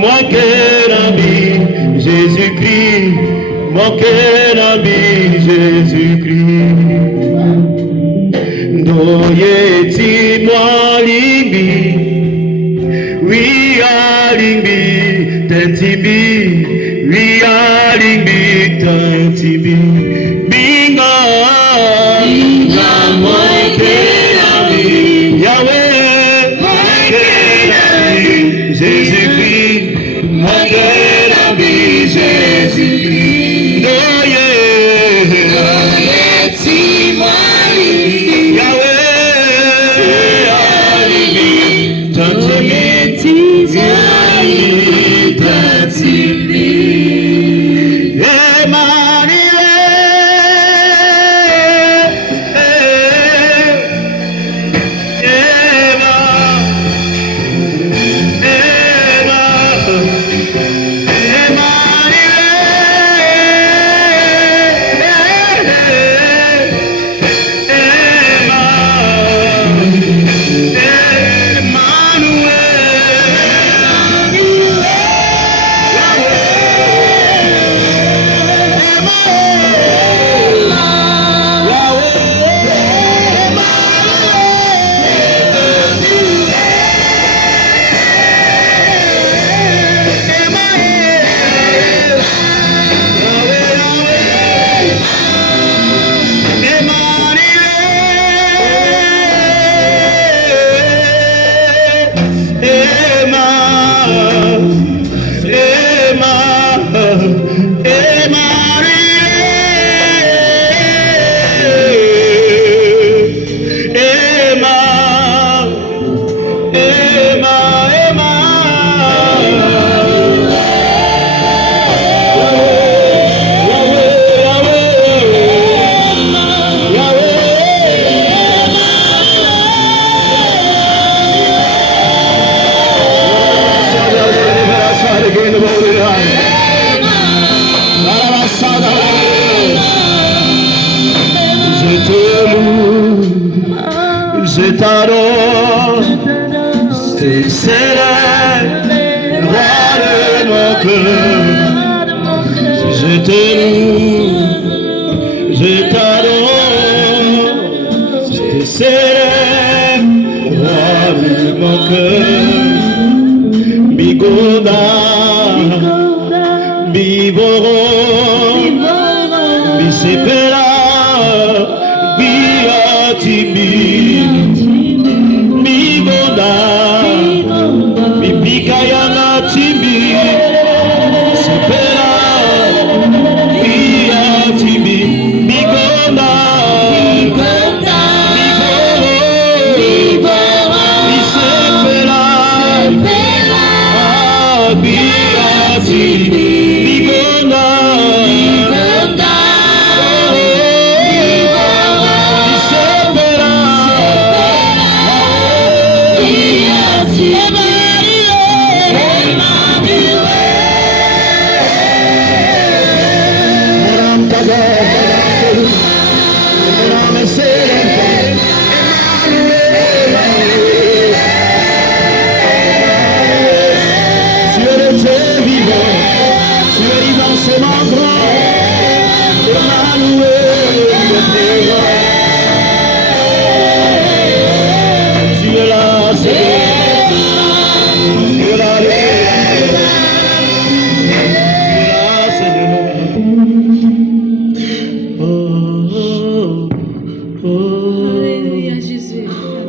Moi qu'un ami, Jésus-Christ, moi qu'un ami, Jésus-Christ. Doyeti moi limbi, oui alimbi, tentibi, oui alimbi, tentibi, binga, moi qu'un ami, Yahweh, moi qu'un ami, Jésus-Christ. Mon cœur a mis Jésus-Christ. Je t'adore, c'est le roi de mon cœur. Je te loue, je t'adore, c'est le roi de mon cœur. Bigoda, Bivoro, Bisepela, Biatibi. Bikayana Tibi, Sepera, Bia Tibi, Bigonda, Bivoro, Bisepera, Bia Tibi, Bigonda, Bisepera,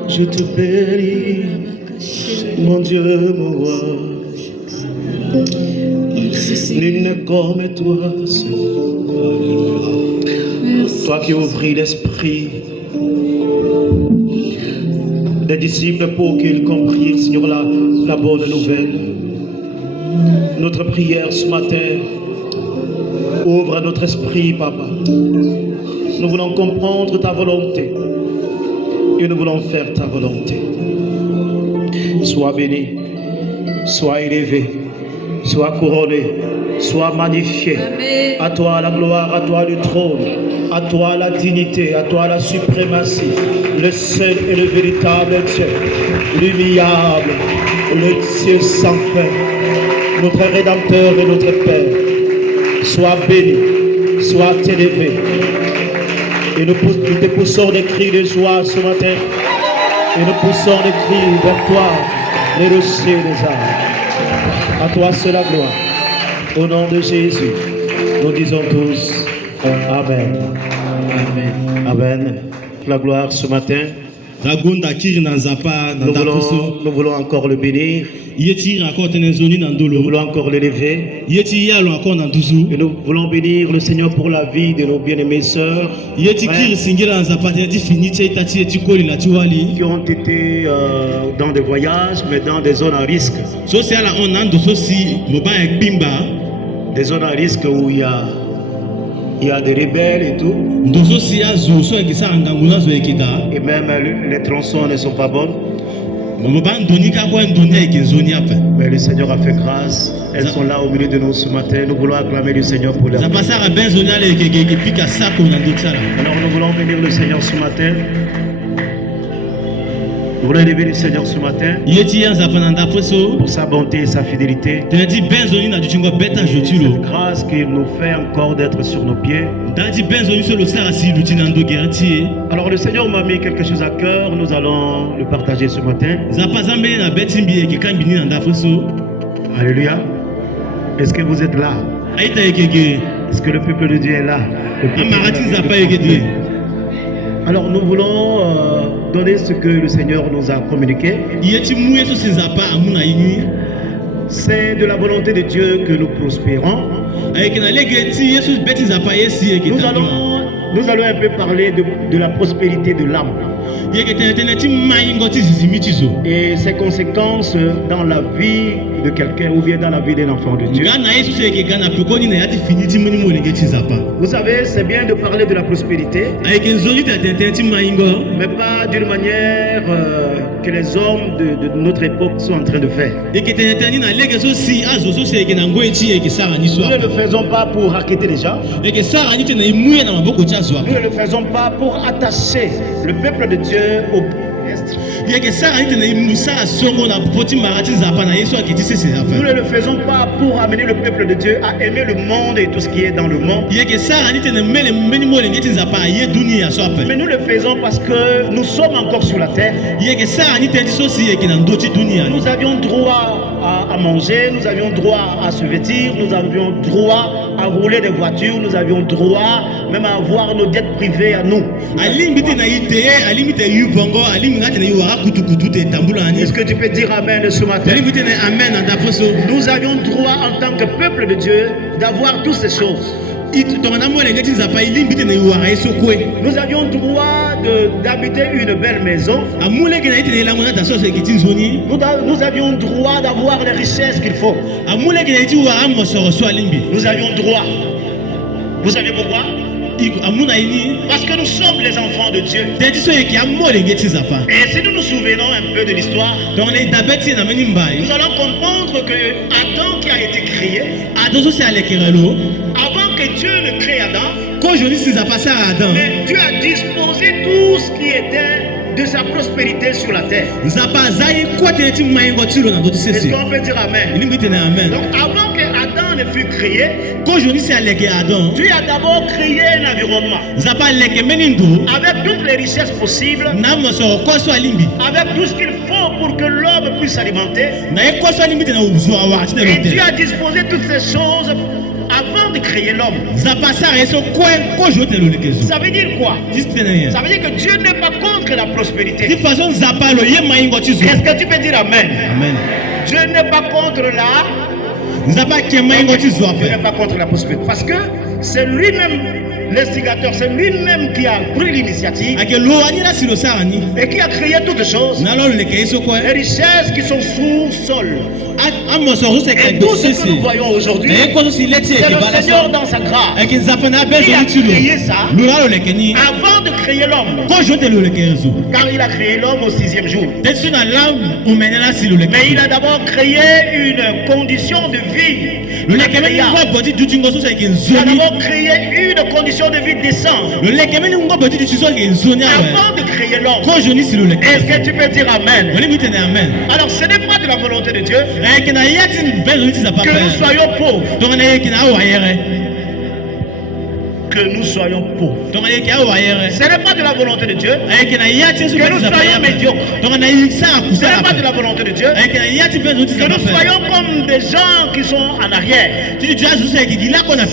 je te bénis, mon Dieu, mon roi. Nul n'est comme toi, toi qui ouvris l'esprit des disciples pour qu'ils comprennent, Seigneur, la bonne nouvelle. Notre prière ce matin, ouvre notre esprit, Papa. Nous voulons comprendre ta volonté et nous voulons faire ta volonté. Sois béni, sois élevé, sois couronné, Sois magnifié. Amen. À toi la gloire, à toi le trône, à toi la dignité, à toi la suprématie. Le seul et le véritable Dieu, l'humiliable, le Dieu sans fin, notre Rédempteur et notre Père. Sois béni, sois élevé. Et nous te poussons des cris de joie ce matin. Et nous poussons des cris vers toi, les rochers des arbres. À toi seule la gloire. Au nom de Jésus, nous disons tous Amen. Amen. Amen. La gloire ce matin. Nous voulons encore le bénir. Nous voulons encore l'élever. Et nous voulons bénir le Seigneur pour la vie de nos bien-aimées sœurs qui ont été dans des voyages, mais dans des zones à risque. Des zones à risque où il y a des rebelles et tout. Et même les tronçons ne sont pas bonnes. Mais le Seigneur a fait grâce. Elles sont là au milieu de nous ce matin. Nous voulons acclamer le Seigneur pour leur vie. Alors nous voulons bénir le Seigneur ce matin. Nous voulons élever le Seigneur ce matin pour sa bonté et sa fidélité. Cette grâce qu'il nous fait encore d'être sur nos pieds. Alors le Seigneur m'a mis quelque chose à cœur. Nous allons le partager ce matin. Alléluia. Est-ce que vous êtes là? Est-ce que le peuple de Dieu est là? Alors nous voulons donner ce que le Seigneur nous a communiqué. C'est de la volonté de Dieu que nous prospérons. Nous allons un peu parler de la prospérité de l'âme et ses conséquences dans la vie de quelqu'un ou bien dans la vie d'un enfant de Dieu. Vous savez, c'est bien de parler de la prospérité, mais pas d'une manière que les hommes de notre époque sont en train de faire. Nous ne le faisons pas pour raqueter les gens. Nous ne le faisons pas pour attacher le peuple de Dieu au terrestre. Nous ne le faisons pas pour amener le peuple de Dieu à aimer le monde et tout ce qui est dans le monde. Mais nous le faisons parce que nous sommes encore sur la terre. Nous avions droit à manger, nous avions droit à se vêtir, nous avions droit à rouler des voitures, nous avions droit même à avoir nos dettes privées à nous. Est-ce que tu peux dire Amen ce matin? Nous avions droit en tant que peuple de Dieu d'avoir toutes ces choses. Nous avions droit d'habiter une belle maison. Nous avions droit d'avoir les richesses qu'il faut. Nous avions droit. Vous savez pourquoi? Parce que nous sommes les enfants de Dieu. Et si nous nous souvenons un peu de l'histoire, nous allons comprendre que Adam qui a été créé, avant que Dieu ne crée Adam, mais Dieu a disposé tout ce qui était de sa prospérité sur la terre. Est-ce qu'on peut dire Amen? Donc avant que Adam ne fut créé, Dieu a d'abord créé un environnement avec toutes les richesses possibles, avec tout ce qu'il faut pour que l'homme puisse s'alimenter. Et Dieu a disposé toutes ces choses avant de créer l'homme. Ça veut dire quoi? Ça veut dire que Dieu n'est pas contre la prospérité. Est-ce que tu peux dire Amen? Amen. Dieu n'est pas contre la... Dieu n'est pas contre la prospérité. Parce que c'est lui-même l'instigateur, c'est lui-même qui a pris l'initiative et qui a créé toutes choses. Les richesses qui sont sous sol. Et tout ce que nous voyons aujourd'hui, c'est le Seigneur dans sa grâce qui a créé ça avant de créer l'homme. Car il a créé l'homme au 6e jour. Mais il a d'abord créé une condition de vie. Il a d'abord créé une condition de vie décente avant de créer l'homme. Est-ce que tu peux dire Amen? Alors ce n'est pas de la volonté de Dieu que nous soyons pauvres. Que nous soyons pauvres. Ce n'est pas de la volonté de Dieu que nous soyons médiocres. Ce n'est pas de la volonté de Dieu que nous soyons comme des gens qui sont en arrière. Ce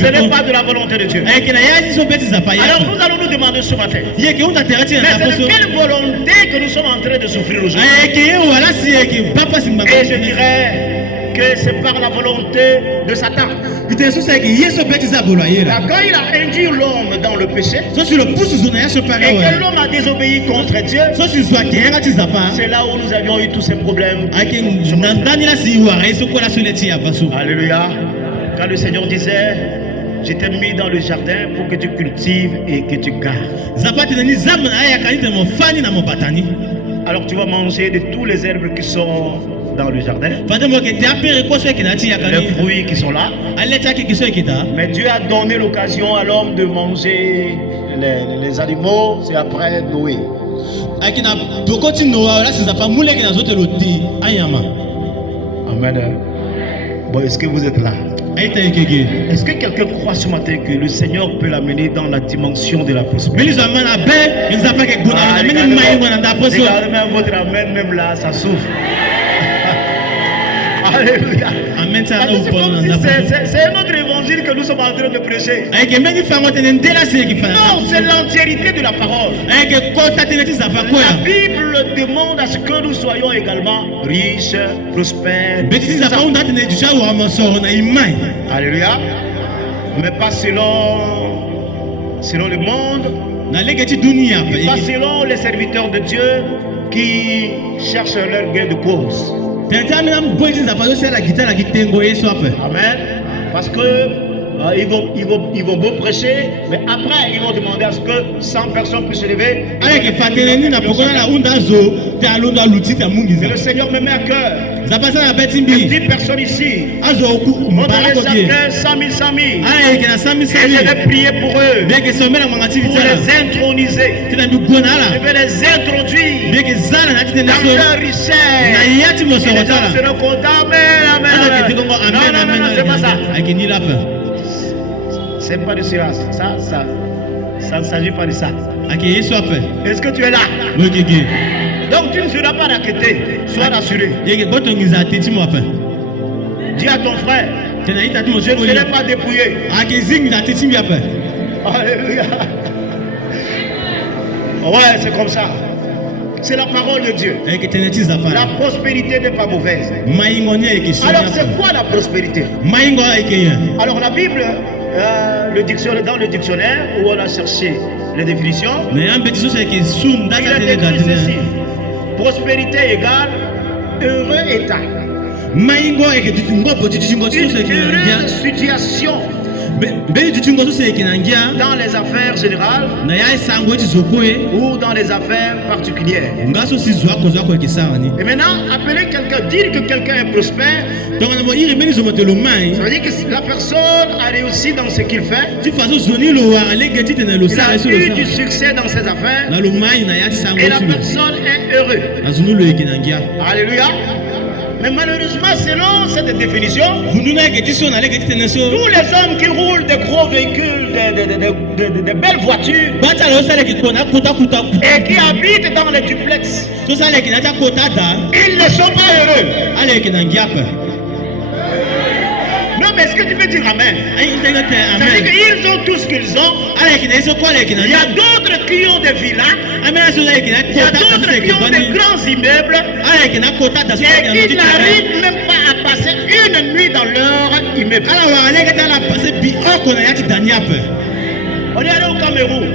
n'est pas de la volonté de Dieu. Alors nous allons nous demander ce matin, mais c'est de quelle volonté que nous sommes en train de souffrir aujourd'hui? Et je dirais que c'est par la volonté de Satan. Quand il a induit l'homme dans le péché et que l'homme a désobéi contre Dieu, c'est là où nous avions eu tous ces problèmes. Alléluia. Quand le Seigneur disait, je t'ai mis dans le jardin pour que tu cultives et que tu gardes. Alors tu vas manger de tous les herbes qui sont dans le jardin, les fruits qui sont là. Mais Dieu a donné l'occasion à l'homme de manger les animaux, c'est après Noé. Amen. Bon, est-ce que vous êtes là? Est-ce que quelqu'un croit ce matin que le Seigneur peut l'amener dans la dimension de la prospérité? Regardez même votre amen, même là, ça souffre. Alléluia. C'est un autre évangile que nous sommes en train de prêcher. Non, c'est l'entièreté de la parole. La Bible demande à ce que nous soyons également riches, prospères. Alléluia. Mais pas selon le monde, pas selon les serviteurs de Dieu qui cherchent leur gain de cause. Amen. Parce que ils vont beau prêcher, mais après ils vont demander à ce que 100 personnes puissent se lever. Et le Seigneur me met à cœur. 10 personnes ici. On donne chacun 100 000, 100 000. Et je vais prier pour eux. Pour les introniser. Je vais les introduire dans leur richesse. Et les gens seront contents. Amen. Non, c'est pas ça. C'est pas de cela. Ça ne s'agit pas de ça. Est-ce que tu es là? Donc tu ne seras pas raquetté. Sois rassuré. Dis à ton frère, je ne serai pas dépouillé. Alléluia. Ouais, c'est comme ça. C'est la parole de Dieu. La prospérité n'est pas mauvaise. Alors c'est quoi la prospérité? Alors la Bible, dans le dictionnaire où on a cherché les définitions, il est écrit ceci: prospérité égale heureux état, une heureuse situation dans les affaires générales ou dans les affaires particulières. Et maintenant, appeler quelqu'un, dire que quelqu'un est prospère, ça veut dire que la personne a réussi dans ce qu'il fait, il a eu du succès dans ses affaires, et la personne est heureuse. Alléluia. Mais malheureusement, selon cette définition, tous les hommes qui roulent des gros véhicules, de belles voitures, et qui habitent dans les duplex, ils ne sont pas heureux. Non, mais est-ce que tu peux dire Amen? Ça veut dire qu'ils ont tout ce qu'ils ont. Il y a d'autres qui ont des villas. Il y a d'autres qui ont des grands immeubles. Et qui n'arrivent même pas à passer une nuit dans leur immeuble. On est allé au Cameroun.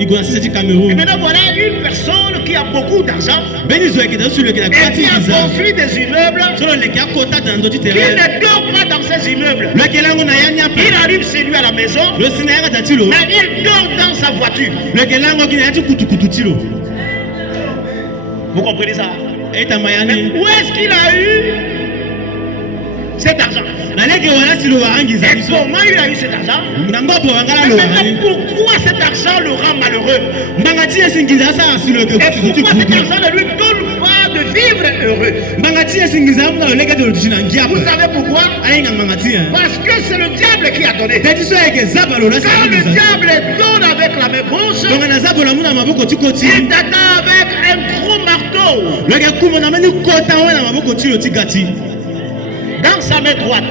Il connaît cette Et Cameroun. maintenant, voilà une personne qui a beaucoup d'argent Benizo qui est sur le qui a et qui gratuit a visa. construit des immeubles Selon les cas quota dans d'autres qui terrains. ne dort pas dans ces immeubles. Le qui est là on a yanya Il pas. arrive chez lui à la maison, Le cinéma d'Atilo. mais il dort dans sa voiture. Le qui est là on qui a tout kutu tilo. Vous comprenez ça? Et ta Mais mayani. où est-ce qu'il a eu cet argent? La lègue wana si le warangi Et zabiso. comment il a eu cet argent? Nango po wangala Mais lo maintenant, warani. pourquoi cet argent le rend malheureux? Mbangati esingiza sa sur le que Et tu pourquoi cet kutu. argent ne lui donne pas de vivre heureux? Mbangati esingiza mna lègue de l'origine ngia. Vous savez pourquoi? Alinga mbangati. Parce que c'est le diable qui a donné. Tedi so eke zabalo la Quand le sa. diable donne avec la main gauche, Donc na zabalo muna maboko tikoti. il t'attend avec un gros marteau Le que kumo na mani kota wana maboko tilo tigati. dans sa main droite.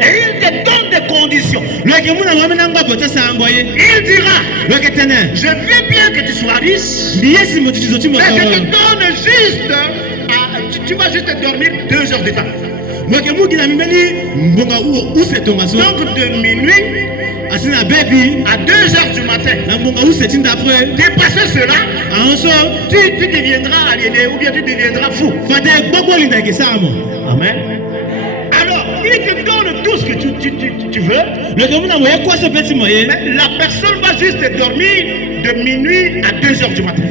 Et il te donne des conditions. Le que muna mami na ngabo tsa envoyé. Il dira, Le que tene. je veux bien que tu sois riche, Biyesi mo titi zoti mo mais je te sawala. donne juste, tu vas juste dormir 2 heures de temps. Le que mugi na mimeli mbonga u se tonga so. Donc de minuit Asina baby. à 2 heures du matin, Na mbonga u se tinda après. dépasser cela, Anso. tu deviendras aliéné ou bien tu deviendras fou. Fade gbogbo linda ke samo. Amen. Alors, il te donne tout ce que tu veux, Le que muna mo ekwa so petit moyen. mais la personne va juste dormir de minuit à 2 heures du matin.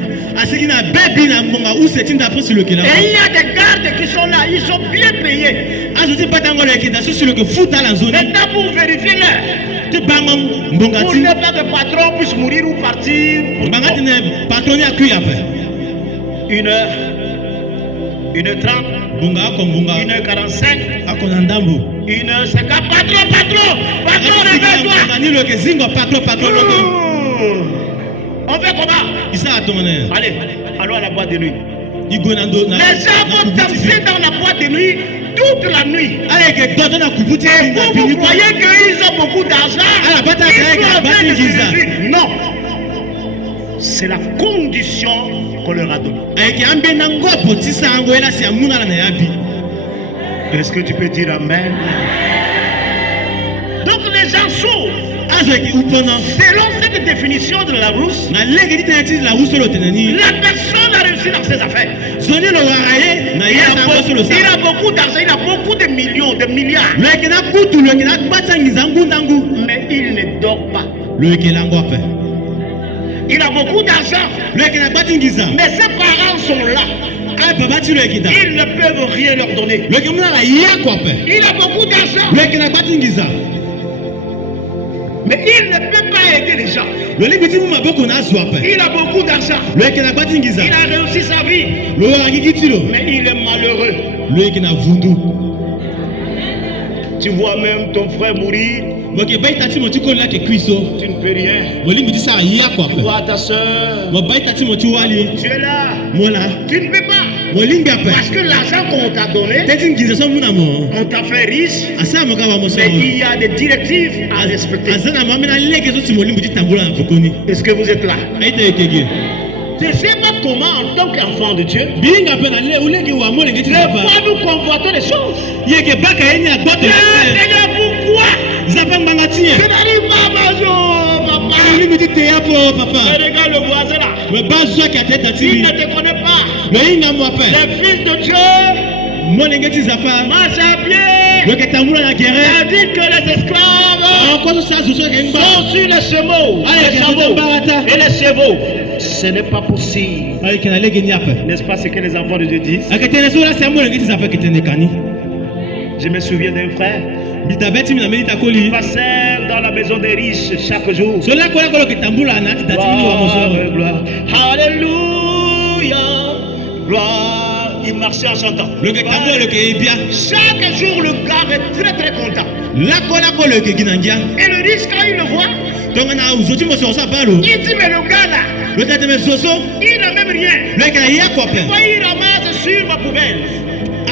Asiki na baby na mbonga u se tinda après sur le que là. Et il y a des gardes qui sont là, ils sont bien payés. Azoti patango le que da sur le que futa la zone. Maintenant, pour vérifier l'heure, Te bangam mbonga pour ti. ne pas que le patron puisse mourir ou partir. Mbanga tene patroni akui après. 1 heure, 1h30, Mbonga ko mbonga. 1h45, Akona ndambo. 1h50. Patron, réveille-toi. Ni le que zingo patro logo. On fait comment? Isa atone. Allez, allons à la boîte de nuit. Igonando na. Les gens vont danser dans la boîte de nuit toute la nuit. Allez que dodo na kubuti Et na vous croyez qu'ils ont beaucoup d'argent? Ah, la bataille Ils sont en train de se Giza. réjouir. Non. C'est la condition qu'on leur a donnée. Eke ambe na ngopo tisa ango ela si amuna na yabi. Est-ce que tu peux dire Amen? Donc les gens sauvent. Azo ki upona. Selon cette définition de la rousse, Na lege dit na tisi la usolo tenani. la personne a réussi dans ses affaires. Zoni lo waraye na Il ya a, sango solo sa. il a beaucoup d'argent, il a beaucoup de millions, de milliards. Leke na kutu leke na batsangiza ngundangu. Mais il ne dort pas. Leke la ngope. Il a beaucoup d'argent. Leke na batingiza. Mais ses parents sont là. Ay baba ti leke da. Ils ne peuvent rien leur donner. Leke muna la ya kwape. Il a beaucoup d'argent. Leke na batingiza. Mais il ne peut pas aider les gens. Lo libiti mu maboko na zwape. Il a beaucoup d'argent. Leke na batingiza. Il a réussi sa vie. Lo wangiki tilo. Mais il est malheureux. Leke na vundu. Tu vois même ton frère mourir. Moke baita ti moti ko la ke kwiso. Tu ne peux rien. Mo limiti sa ya Tu kwape. vois ta soeur. Mo baita ti moti wali. Tu es là. Mola. Tu ne peux pas. Mo linga pe. Parce que l'argent qu'on t'a donné, Tetingiza so muna mo. on t'a fait riche. Asa mo ka wa mo so. Mais il y a des directives à respecter. Azana mo amena leke so ti mo limiti tambula na fokoni. Est-ce que vous êtes là? Aita ekege. Je ne sais pas comment, en tant qu'enfant de Dieu, Binga pe na le ulege wa mo lenge ti des zapa. fois nous convoitons des choses. Yeke baka yeni agbote. Seigneur, pourquoi Zapa mbanga je tiye. n'arrive pas à ma joie, papa? Limiti te ya po Et papa. regarde le voisin là. Me bazwa ki ateta Il ti. ne te connaît pas. Me inga mo pe. Les fils de Dieu Mo lenge ti zapa. marchent à pied. Loke tambula na Il gere. a dit que les esclaves Encore ça zo so ke ngba. sont sur les chevaux. Allez, Les chameaux et les chevaux. Ce n'est pas possible. Ay ke na lege ni ape. N'est-ce pas ce que les enfants de Dieu disent? Aketene so la se mo lenge ti zapa ketene kani. Je me souviens d'un frère Bitabeti mina meni qui takoli. passait dans la maison des riches chaque jour. So la kola kolo ke tambula na ti datini wa mo so. Gloire, Alléluia, gloire. Il marchait en chantant. Loke tambula loke ebia. Chaque jour, le gars est très très content. La kola kolo ke ginangia. Et le riche, quand il le voit, Donc na uzoti mo so sa balo. il dit, mais le gars là, Le tete me soso. il n'a même rien. Le ka ya kope. Pourquoi il ramasse sur ma poubelle?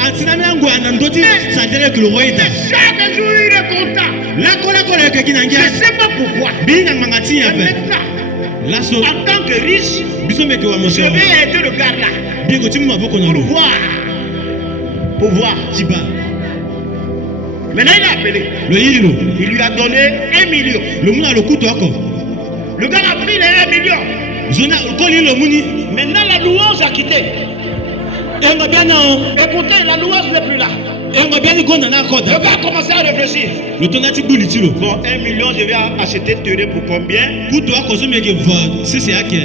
Atina nango anandoti sadele ke roida. Chaque jour, il est content. La kola kolo ke Je ginangia. ne sais pas pourquoi. Binga mangati Mais ape. maintenant, La so. en tant que riche, Biso meke wa mo je so. vais aider le gars là Bigo ti mo maboko na pour lo. voir. Pour voir. Tiba. Maintenant, il a appelé. Le yiro. Il lui a donné 1 million. Le muna lo kuto ako. Le gars a pris les 1 million. Maintenant, la louange a quitté. Écoutez, la louange n'est plus là. Le gars a commencé à réfléchir. Bon, 1 million, je vais acheter terrain pour combien?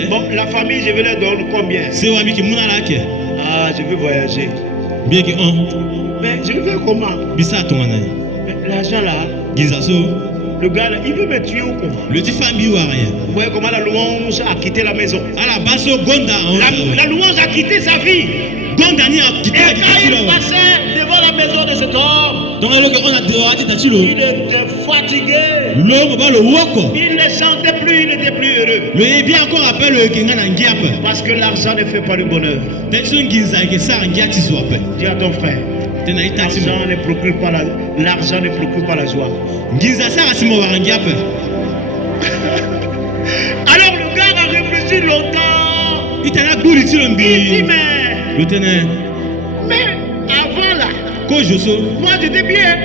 Bon, la famille, je vais leur donner combien? Ah, je veux voyager. Mais je vais faire comment? Mais l'argent là, le gars là, il veut me tuer ou comment? Le dit famille ou rien. Vous voyez comment la louange a quitté la maison. À la base, La louange a quitté sa vie. Et quand il passait devant la maison de cet homme, il était fatigué. Il ne chantait plus, il n'était plus heureux. Parce que l'argent ne fait pas le bonheur. Dis à ton frère, l'argent ne procure pas la joie. Alors le gars a réfléchi longtemps. Il dit mais avant là, moi j'étais bien.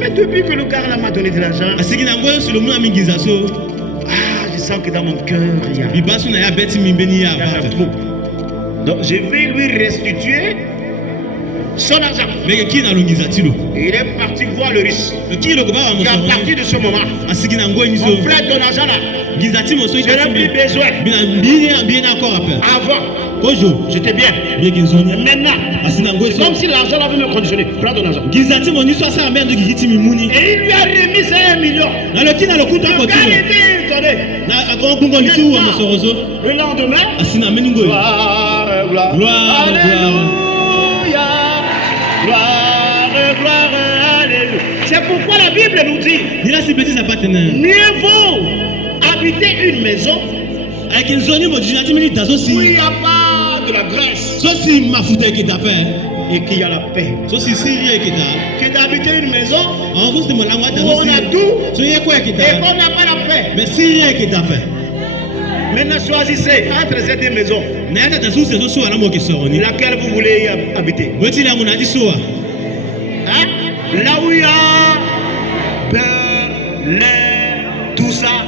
Mais depuis que le gars là m'a donné de l'argent, je sens que dans mon cœur il y a un trou. Donc je vais lui restituer son argent. Il est parti voir le riche. Et à partir de ce moment, on flète ton argent là. Je n'ai plus besoin. Avant, j'étais bien. Maintenant, c'est comme si l'argent avait me conditionné. Prends ton argent. Et il lui a remis 1 million. Le gars était étonné. Le lendemain, gloire, alléluia. Gloire, alléluia. C'est pourquoi la Bible nous dit mieux vaut habiter une maison où il n'y a pas de la graisse et qu'il y a la paix que d'habiter une maison où on a tout et qu'on n'a pas la paix. Maintenant choisissez entre ces deux maisons laquelle vous voulez y habiter. Hein? Là où il y a beurre, lait, tout ça.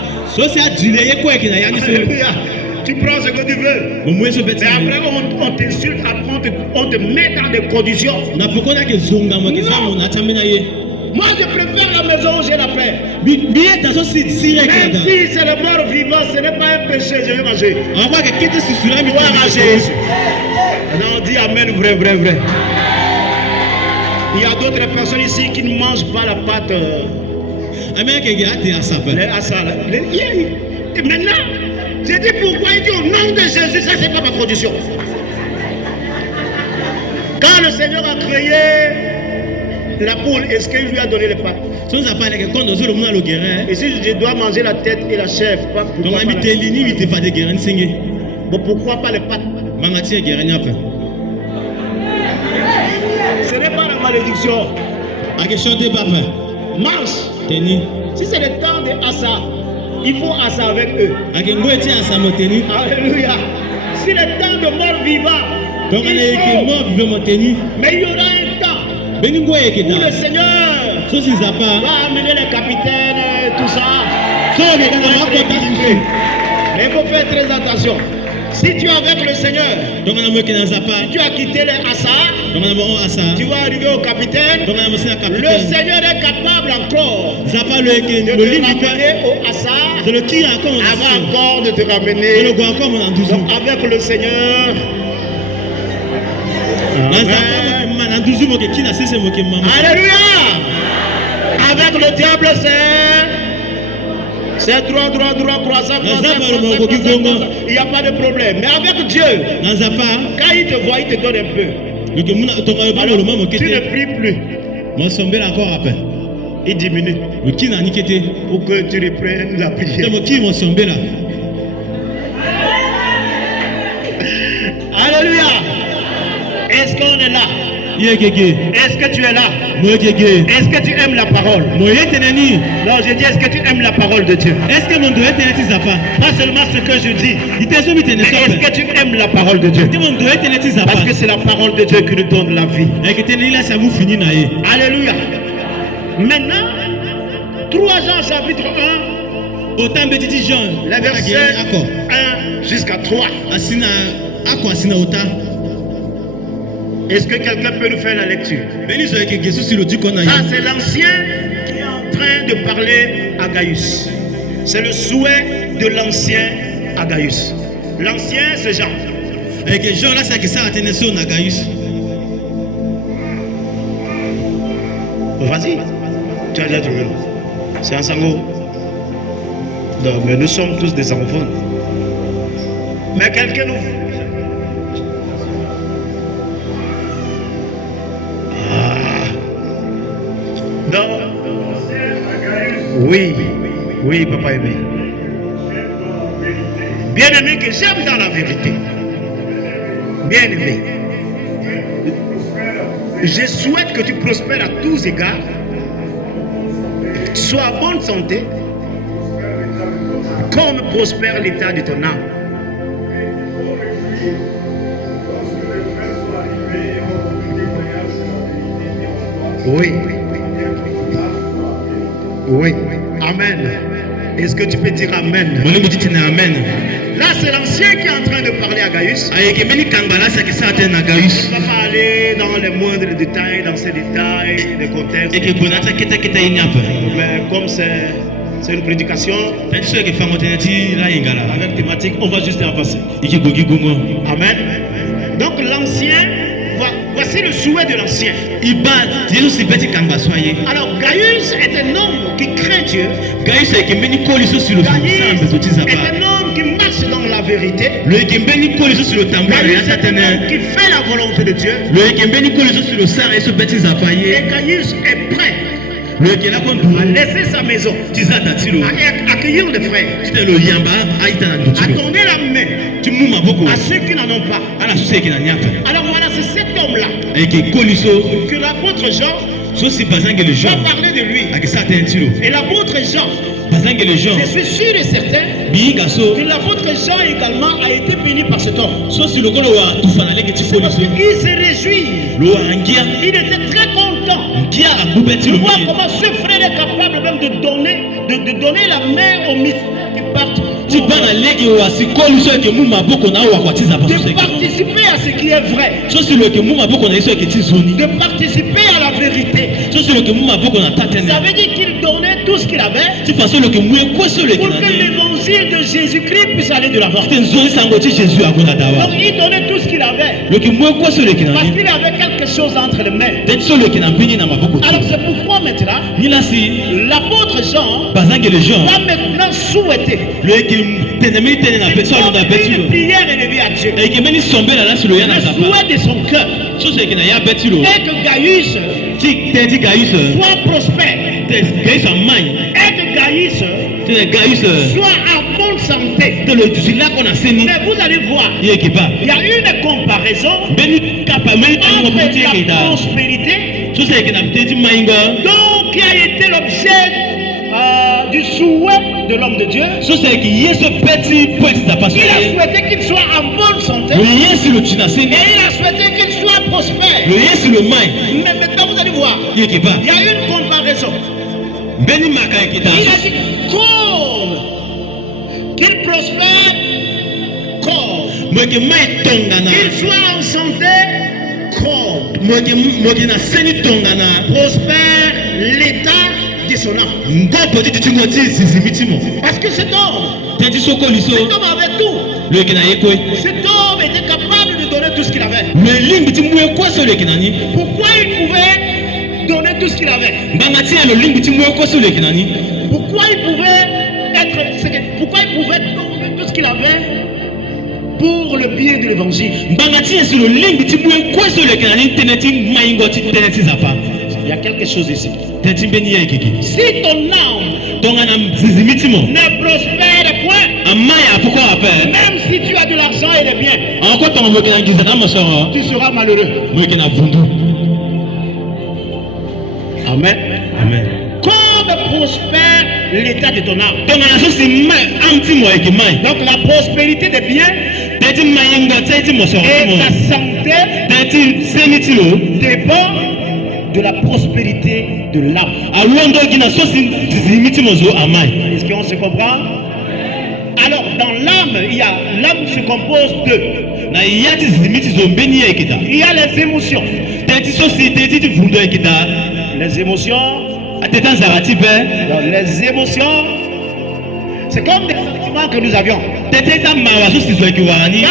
Alléluia. Tu prends ce que tu veux. Mais après on t'insulte, après on te met dans des conditions. Non. Moi je préfère la maison où j'ai la paix. Même si c'est le mort vivant, ce n'est pas un péché, je vais manger. On va manger. Non, on dit amen, vrai. Il y a d'autres personnes ici qui ne mangent pas la pâte. Et maintenant, j'ai dit pourquoi il dit au nom de Jésus, ça c'est pas ma condition. Quand le Seigneur a créé la poule, est-ce qu'il lui a donné les pattes? Et si je dois manger la tête et la chair, pourquoi pas les pattes? Ce n'est pas la malédiction. Mange. Si c'est le temps de Assa, il faut Assa avec eux. Alléluia. Si le temps de mort vivant, mais il y aura un temps où le Seigneur va amener les capitaines, tout ça. Mais il faut faire très attention. Si tu es avec le Seigneur, si tu as quitté les Assa, tu vas arriver au capitaine. Le Seigneur est capable encore de te ramener au Assa avant encore de te ramener. Donc avec le Seigneur. Alléluia. Avec le diable c'est droit, croissant. Il n'y a pas de problème. Mais avec Dieu, quand il te voit, il te donne un peu. Alors, tu ne pries plus. Il diminue. Pour que tu reprennes la prière. Alléluia. Est-ce qu'on est là? Est-ce que tu es là? Est-ce que tu aimes la parole? Non, je dis, est-ce que tu aimes la parole de Dieu? Pas seulement ce que je dis, mais est-ce que tu aimes la parole de Dieu? Parce que c'est la parole de Dieu qui nous donne la vie. Alléluia. Maintenant, 3 Jean chapitre 1, autant betiti Jean Les versets 1 jusqu'à 3. asina ako asina autant Est-ce que quelqu'un peut nous faire la lecture? benizo yake Jésus sur le dikona Ça, c'est l'ancien qui est en train de parler à Gaius. C'est le souhait de l'ancien à Gaius. L'ancien, c'est Jean. et que Jean là c'est que ça a tenu sur Nagaius. Vas-y. Tu as déjà trouvé. C'est un sango. Non, mais nous sommes tous des enfants. Mais quelqu'un nous... Non. Oui, oui, papa aimé. Bien aimé que j'aime dans la vérité. Bien aimé. Je souhaite que tu prospères à tous égards. Que tu sois en bonne santé. Comme prospère l'état de ton âme. Oui. Oui. Amen. Est-ce que tu peux dire Amen? Amen. Là, c'est l'ancien qui est en train de parler à Gaius. Ayeke meni kangala c'est que ça a tenu Nagaius. On ne va pas aller dans les moindres détails, dans ces détails, les contextes. Et que bonata keta keta inyap. Mais comme c'est une prédication Penso que famo teneti la ingala. avec thématique, on va juste avancer. Iki gogi gungo. Amen. Donc l'ancien, voici le souhait de l'ancien. Iba Jésus si petit kangba soyez. Alors Gaius est un homme qui craint Dieu. Gaius ayeke meni koliso sur le Gaius sambe totiza est ba. un homme qui marche dans la vérité. Le ekembeni koliso sur le tambour Gaius ya est un satane. homme qui fait la volonté de Dieu. Le ekembeni koliso sur le sang et so beti za Et paye. Gaius est prêt Le ekela kondu. à laisser sa maison, Tiza tatilo. à accueillir les frères, Tite lo yamba aita na à ndutilo. donner la main Tu mu maboko. à ceux qui n'en ont pas. Ala susu eke na nyata. Alors voilà, c'est cet homme-là Ayeke koliso. que l'apôtre Jean So si bazange le va Jean. parler de lui. Ake sa tentilo. Et l'apôtre Jean, Bazange le Jean. je suis sûr et certain Biinga so. que l'apôtre Jean également a été béni par cet homme. So si lokolo wa tufana leke ti Parce koliso. qu'il se réjouit. Lo angia. Il était très content. Ngia akubeti Tu lo vois mingi. comment ce frère est capable même de donner la main aux missionnaires qui partent. Ti bana leki wa si koliso eke mu maboko na wa kwa tiza De baso eke. participer à ce qui est vrai. So si lo eke mu maboko na iso eke ti zoni. De participer à la vérité. So si lo eke mu maboko na tatene. Ça veut dire qu'il donnait tout ce qu'il avait Ti faso lo eke mu ekweso lo eke pour na que ni. l'évangile de Jésus-Christ puisse aller de l'avant. Te nzoni sango ti Jésus akona dawa. Donc il donnait tout ce qu'il avait Lo eke mu ekweso lo eke na parce ni. qu'il avait quelque chose entre les mains. Te so lo eke na mbini na maboko. Alors c'est pourquoi maintenant Ni la si l'apôtre Jean bazange le Jean. va maintenant souhaiter Lo eke tenemi tene na pe so lo na beti une lo. prière élevée à Dieu. Eke meni sombe la so lo ya na Le zapa. souhait de son cœur So so eke na ya beti lo. est que Gaius Ti te ti Gaius. soit prospère, Te Gaius amai. est que Gaius Te Gaius. soit en bonne santé. Te lo tusi la kona seni. Mais vous allez voir, Ye eke ba. il y a une comparaison Beni kapa meni tango entre buti eke la da. prospérité So so eke na te ti mainga. donc qui a été l'objet du souhait de l'homme de Dieu. So so eke yeso beti po ti zapa so. Il a souhaité qu'il soit en bonne santé Lo yesi lo tina et seni. il a souhaité qu'il soit prospère. Lo yesi lo mai. Mais maintenant vous allez voir, Ye eke ba. il y a une comparaison. Beni maka eke da. Il a dit comme qu'il prospère, comme Mo eke mai tongana. qu'il soit en santé, comme Mo eke na seni tongana. prospère l'état de son âme. Ngopo ti tingo ti zizimiti mo. Parce que cet homme Te ti so koliso. avait tout. Lo eke na ye kwe. Cet homme était capable de donner tout ce qu'il avait. Lo limbi ti mu ekweso lo eke na ni. Pourquoi il pouvait donner tout ce qu'il avait? Mbanga ti ya lo limbi ti mu ekweso lo eke na ni. Pourquoi il pouvait donner tout ce qu'il avait pour le bien de l'évangile? Mbanga ti esi lo limbi ti mu ekweso lo eke na ni tene ti maingo ti tene ti zapa. Il y a quelque chose ici. Te ti mbeni ye ekeke. Si ton âme Tongana zizimiti mo. ne prospère point, Amai apoko ape. même si tu as de l'argent et des biens, Anko tongo mo eke na ngiza na mo so. tu seras malheureux. Mo eke na vundu. Amen. Amen. Comme prospère l'état de ton âme. Tongana so si mai am ti mo eke mai. Donc la prospérité des biens Te ti maingo te ti mo so et mo. ta santé Te ti seni ti lo. dépend de la prospérité de l'âme. Est-ce qu'on se comprend? Alors, dans l'âme, l'âme se compose de. Il y a les émotions. Les émotions. Les émotions, c'est comme des sentiments que nous avions. Par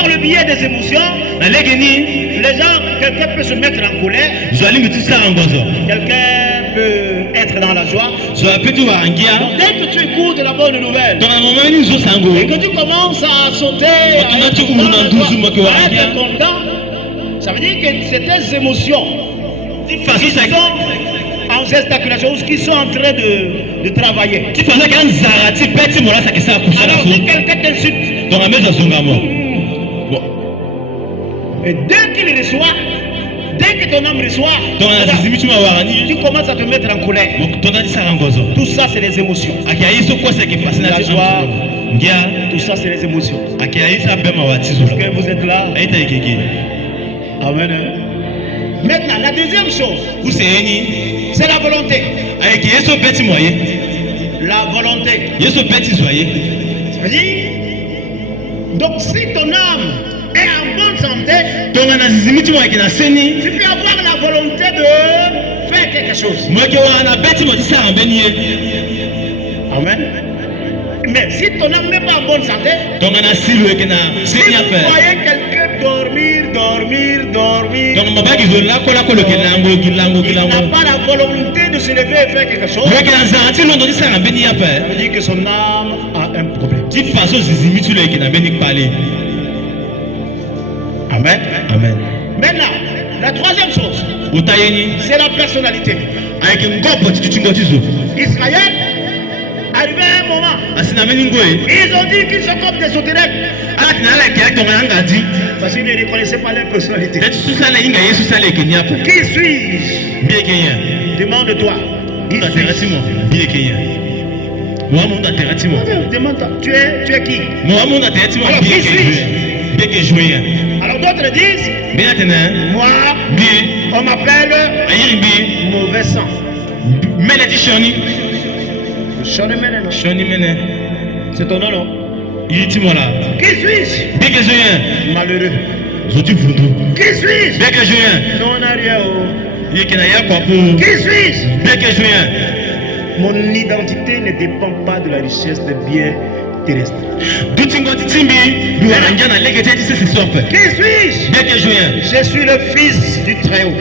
le biais des émotions, les gens, quelqu'un peut se mettre en colère. Quelqu'un peut être dans la joie. Donc, dès que tu écoutes la bonne nouvelle, et que tu commences à sauter, à être content, ça veut dire que c'est des émotions qui sont en gesticulation, qui sont en train de travailler. Alors si quelqu'un t'insulte, et dès qu'il reçoit, dès que ton âme reçoit, tu commences à te mettre en colère. Tout ça, c'est les émotions. La joie, tout ça, c'est les émotions. Est-ce que vous êtes là? Amen. Maintenant, la deuxième chose, c'est la volonté. La volonté. C'est-à-dire, donc si ton âme est en bonne santé, tu peux avoir la volonté de faire quelque chose. Amen. Mais si ton âme n'est pas en bonne santé, si vous voyez quelqu'un dormir, il n'a pas la volonté de se lever et faire quelque chose, ça veut dire que son âme a un problème. Amen. Amen. Maintenant, la troisième chose, c'est la personnalité. Israël, arrivé à un moment, ils ont dit qu'ils sont comme des sauterelles. Parce qu'ils ne reconnaissaient pas leur personnalité. Qui suis-je? Demande-toi. Demande-toi. Tu es qui? Alors, qui suis-je? Alors d'autres disent, moi, on m'appelle mauvais sang. C'est ton nom, non? Qui suis-je? Malheureux. Qui suis-je? Non, on n'a rien. Qui suis-je? Mon identité ne dépend pas de la richesse des biens terrestres. Qui suis-je? Je suis le fils du Très-Haut.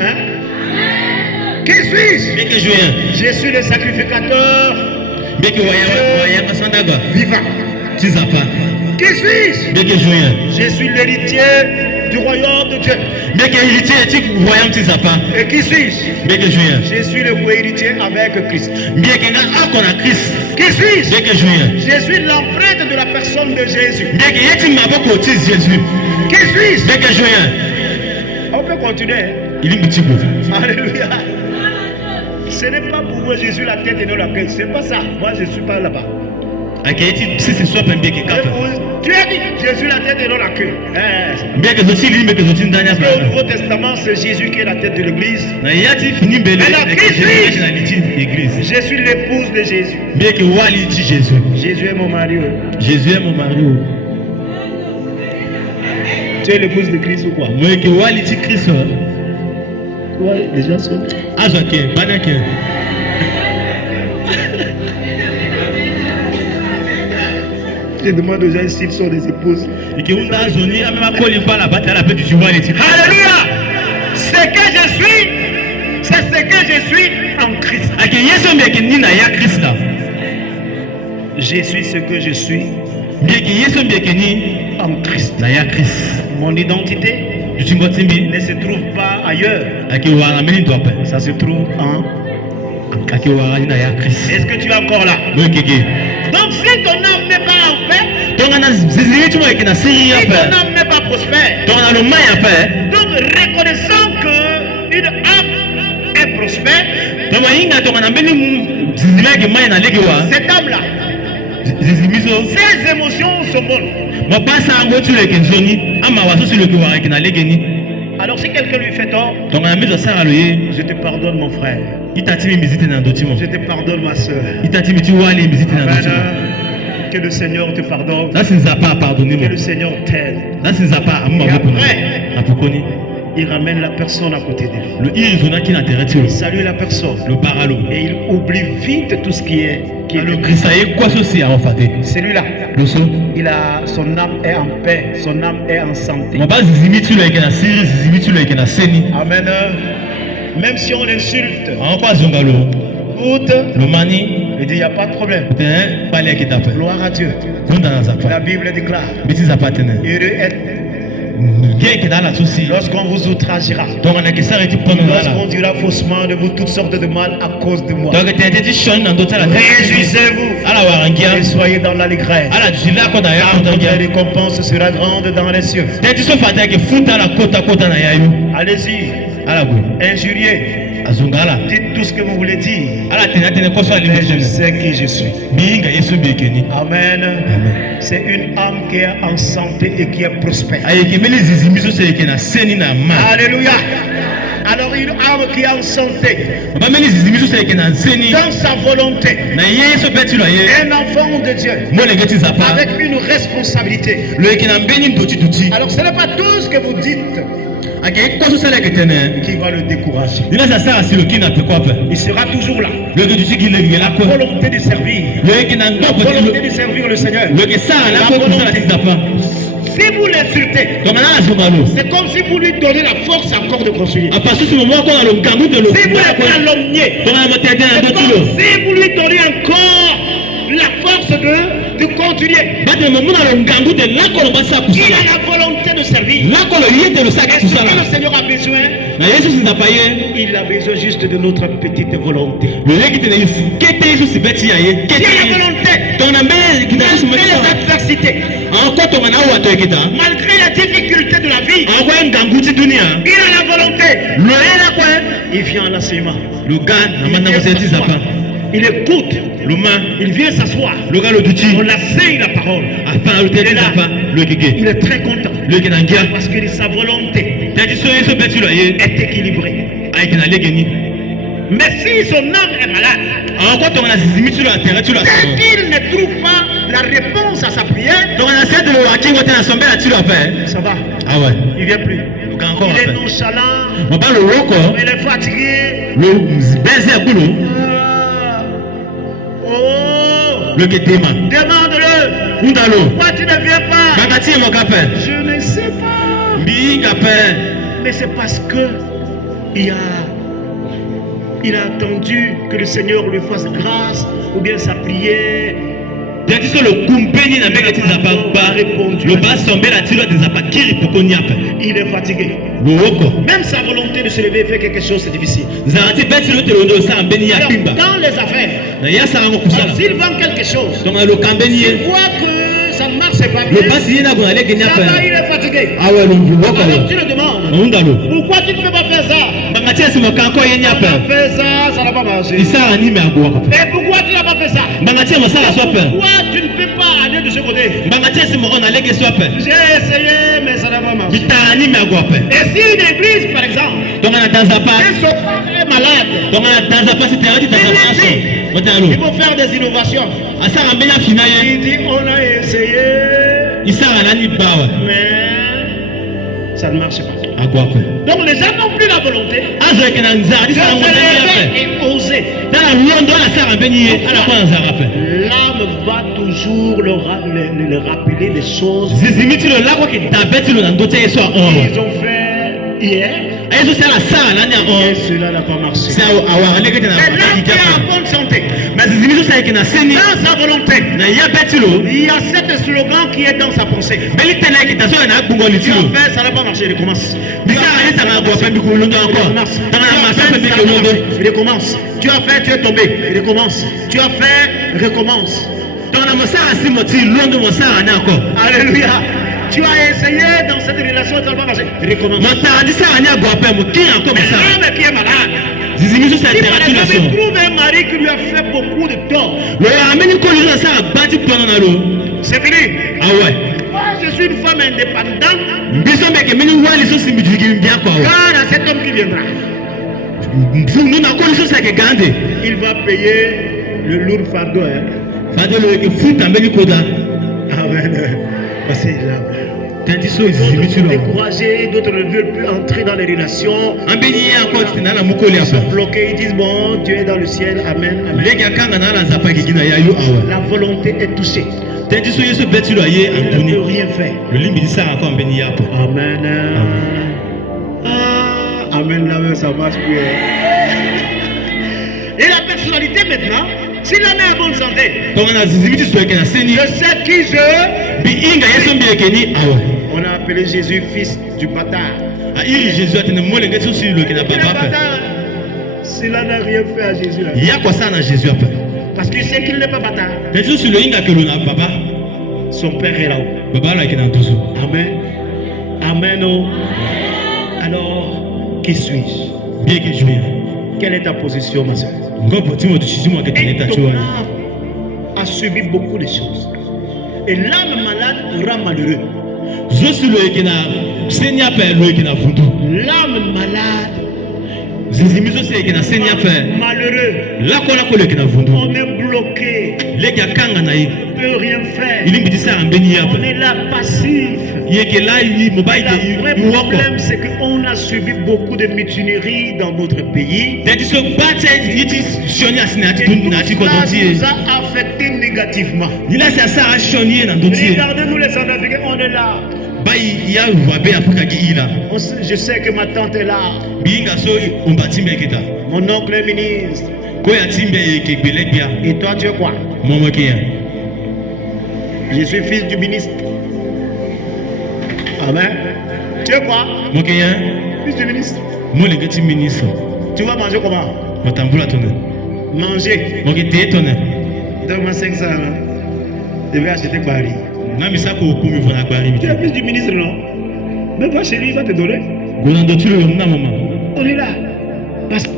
Hein? Qui suis-je? Je suis le sacrificateur vivant. Qui suis-je? Je suis l'héritier du royaume de Dieu. Et qui suis-je? Je suis le co-héritier avec Christ. Qui suis-je? Je suis l'empreinte de la personne de Jésus. Qui suis-je? On peut continuer. Alléluia. Ce n'est pas pour moi Jésus la tête et non la queue. C'est pas ça. Moi je ne suis pas là-bas. Tu as dit Jésus la tête et non la queue. Au Nouveau Testament, c'est Jésus qui est la tête de l'église. Je suis l'épouse de Jésus. Jésus est mon mari. Tu es l'épouse de Christ ou quoi? Quoi, les gens sont. Je demande aux gens s'ils sont des épouses. Alléluia! Ce que je suis, c'est ce que je suis en Christ. Je suis ce que je suis en Christ. Mon identité ne se trouve pas ailleurs. Ça se trouve en Christ. Est-ce que tu es encore là? Donc si ton âme n'est pas en paix, si ton âme n'est pas prospère, donc reconnaissant qu'une âme est prospère, cette âme-là, ses émotions sont bonnes. Alors si quelqu'un lui fait tort, donc na mizo sara loye je te pardonne mon frère. itatimi mizite na ndotimo Je te pardonne ma soeur. itatimi ti wali mizite na ndotimo Amen. Que le Seigneur te pardonne. nasi nzapa pardonner Que mo le Seigneur t'aide. nasi nzapa amma Et bokuna après, apokoni il ramène la personne à côté de lui. le irizona ki na terrain tilo Il salue la personne. le baralo Et il oublie vite tout ce qui est le krisaye kwaso si awafate Celui-là, loso son âme est en paix, son âme est en santé. mo ba zizimi tilo eke na siri zizimi tilo eke na seni Amen. Même si on insulte, anko azonga lo écoute, lo mani il dit il n'y a pas de problème. te bali eke tape Gloire à Dieu. kunda na La zapa Bible déclare, biti zapa tene heureux est ngeke na la susi lorsqu'on vous outragera, donc na kesara ti pono na lorsqu'on la dira faussement de vous toutes sortes de mal à cause de moi. donc te ti shon na ndota la Réjouissez-vous ala warangia et soyez dans l'allégresse. ala jila ko na ya Car votre kontangia récompense sera grande dans les cieux. te ti so fata ke futa la kota na yayu Allez-y, ala go injuriez, azonga ala dites tout ce que vous voulez dire. ala tena koso ali Mais je mejene sais qui je suis. binga yesu bekeni Amen. amen C'est une âme qui est en santé et qui est prospère. ayeke meli zizimi so seke na seni na ma Alléluia. Alors une âme qui est en santé, ba meli zizimi so seke na seni dans sa volonté, na ye so beti lo ye un enfant de Dieu, mo lenge ti zapa avec une responsabilité. lo yeke na mbeni ndoti duti Alors ce n'est pas tout ce que vous dites ake koso sala yeke tene qui va le décourager. ina sa sara si lo ki na pe kwa pe Il sera toujours là. lo yeke duti ki lenge la ko Volonté de servir. lo yeke na ndoko ti Volonté lo de servir le Seigneur. lo yeke sara la ko kusala ti zapa Si vous l'insultez, donc na azonga lo c'est comme si vous lui donnez la force encore de construire. apasusu mo moko na lo ngangu de lo Si vous êtes un lomnier, donc na motete na c'est ndoti comme lo si vous lui donnez encore la force de continuer. bate mo mona lo ngangu de la ko lo basa Il kusala a la volonté de servir. la ko lo yete lo saka Et ce que kusala le Seigneur a besoin, na yesu si zapa ye il a besoin juste de notre petite volonté. lo yeke tene kete yesu si beti ya ye S'il kete y a la ye volonté, donc na mbele kita yesu mo malgré les adversités, encore to mana wa to yekita malgré les difficultés de la vie, encore ngangu ti dunia il a la volonté. lo ela kwa Il vient à l'enseignement. lo gan na Il mana vient mo ti s'asseoir. zapa Il écoute. lo ma Il vient s'asseoir. lo ga lo duti On l'enseigne la parole. afa lo te ti zapa lo keke Il est très content lo yeke na ngia parce que sa volonté te ti so yesu beti lo ye est équilibrée. ayeke na legeni Mais si son âme est malade, encore to na zizimi ti lo atere ti lo dès aso qu'il ne trouve pas la réponse à sa prière, donc na se de lo akingo te na sombela ti lo ape ça va. ah ouais Il vient plus. lo ga encore Il est ape nonchalant. mo ba lo roko Il est fatigué. lo beze akulo Ah. Oh, lo ke dema demande-le. unda lo Pourquoi tu ne viens pas? banga ti mo ka pe Je ne sais pas. mbinga pe Mais c'est parce que il a attendu que le Seigneur lui fasse grâce ou bien sa prière. Jadi so lo kumpeni na mbele ti zapa ba lo ba sombela ti lo de zapa kiri pokoni ape Il est fatigué. lo woko Même sa volonté de se lever et faire quelque chose, c'est difficile. zarati beti lo te lo sa mbeni ya Alors, pimba dans les affaires, na ya sa ngo kusala s'il vend quelque chose, donc lo kambeni il ye voit que ça ne marche pas lo bien, basi ye na go na lege nya là-bas, pe il est fatigué. ah ouais lo woko Alors tu lo le demandes, unda lo pourquoi tu ne peux pas faire ça? banga ti simo kanko ye nya Tu as pe fait ça, ça n'a pas marché. isara ni me agwa ko Et pourquoi tu n'as pas fait ça? banga ti mo sala so pe Pourquoi tu ne peux pas aller de ce côté? banga ti simo na lege so pe J'ai essayé, mais ça n'a pas marché. bitara ni me agwa pe Et si une église, par exemple, donc na dans zapa et son frère est malade, donc na dans zapa si te ati ta zapa so wata il lo faut faire des innovations. asara mbenya fina ye Il dit, on a essayé, isara nani bawa mais ça ne marche pas. agwa pe Donc les gens n'ont plus la volonté azo yeke na nzara ti de sara se ngo mbeni ya lever pe et oser. na na londo ala sara mbeni ye ala kwa nzara pe L'âme va toujours le rappeler des choses zizimi ti lo lako ki dabe ti lo na ndote ye so on qu'ils ont fait hier aye so sala sara nani et on cela n'a pas marché. c'est awara lege te na Mais l'âme qui est en pe bonne santé, mais zizimi so sala ke na seni dans sa volonté, na ya be ti lo il y a cet slogan qui est dans sa pensée. beli tene ki ta so na gbungoli ti Tu lo as fait, ça n'a pas marché, il recommence. bisara ni tanga agwa pe biko londo Il encore recommence. tanga na masa pe Tu as fait, biko ça n'a pas londo marché, il recommence. Tu as fait, tu es tombé, il recommence. Tu as fait, recommence. donc na mosara si mo ti londo mosara ni encore Alléluia. Tu as essayé dans cette relation, ça n'a pas marché. Recommence. mosara ti sara ni agwa pe mo kiri encore Mais mosara l'homme qui est malade, zizimi so sala si te par ati la exemple il so trouve un mari qui lui a fait beaucoup de tort, lo ya ameni ko lizo sara bati pono na lo c'est fini. ah ouais Va je suis une femme indépendante, biso meke meni wali so simbijigi bien kwa car à cet homme qui viendra, nous na ko so sake gande il va payer le lourd fardeau. fade lo ke futa mbeli koda Amen. Parce que là, tanti so d'autres zimi sont tulo découragés, d'autres ne veulent plus entrer dans les relations. ambeni ya ko tina na mukoli Ils sont apa bloqués, ils disent bon, Dieu est dans le ciel, amen, amen. leki akanga na la nzapa kigina ya yo awa La volonté est touchée. tanti so yeso beti lo aye Il ne antuni peut rien faire. le limbi disa encore ambeni ya apa Amen. Ah, amen, là même ça marche plus. Et la personnalité maintenant, s'il en est en bonne santé, donc na zizimi tu so ke na seni je sais qui je. bi inga yeso mbi ekeni awa On a appelé Jésus fils du bâtard. a ili Jésus atene molenge so si lo ke na Il est papa apa bâtard. S'il en a rien fait à Jésus, là. ya kwa sana Jésus apa Parce qu'il sait qu'il n'est pas bâtard. tanti so lo inga ke lo na papa Son père est là-haut. baba la ke na tuzu Amen. Amen. Oh. Alors, qui suis-je? bien que juin Quelle est ta position, ma soeur? ngopo timo tu chizimo ke Et teneta ton chwa âme a subi beaucoup de choses. Et l'âme malade rend malheureux. zo si lo ke na seni apa lo ke na fundu L'âme malade, zizimi zo se ke na seni apa malheureux. la ko le ke na fundu On est bloqué. leki akanga na ye On ne peut rien faire. ili mbidi sa ambeni ya apa On est là passif. ye ke la yi mobile Le vrai de woko problème, c'est qu'on a subi beaucoup de mutineries dans notre pays. tanti so bacha yiti shoni asina ati Et tundu tout na ati cela kodonti nous a affectés négativement. ni la sa sa shoni na ndoti Regardez-nous les Centrafricains, on est là. bai ya vabe afrika ki ila Je sais que ma tante est là. binga so ombati meketa Mon oncle est ministre. ko ya timbe ke gbele bia Et toi, tu es quoi? momo ke ya Je suis fils du ministre. Amen. Tu es quoi? mo ke ya Fils du ministre. mo le gati ministre Tu vas manger comment? matambula tone Manger. mo ke te tone Donne-moi 500. Hein? Je vais acheter Paris. na misako okumi vona gbari Tu es mi fils du ministre, non? Mais va chez lui, il va te donner. gona ndo tulo na mama On est là. Parce qu'il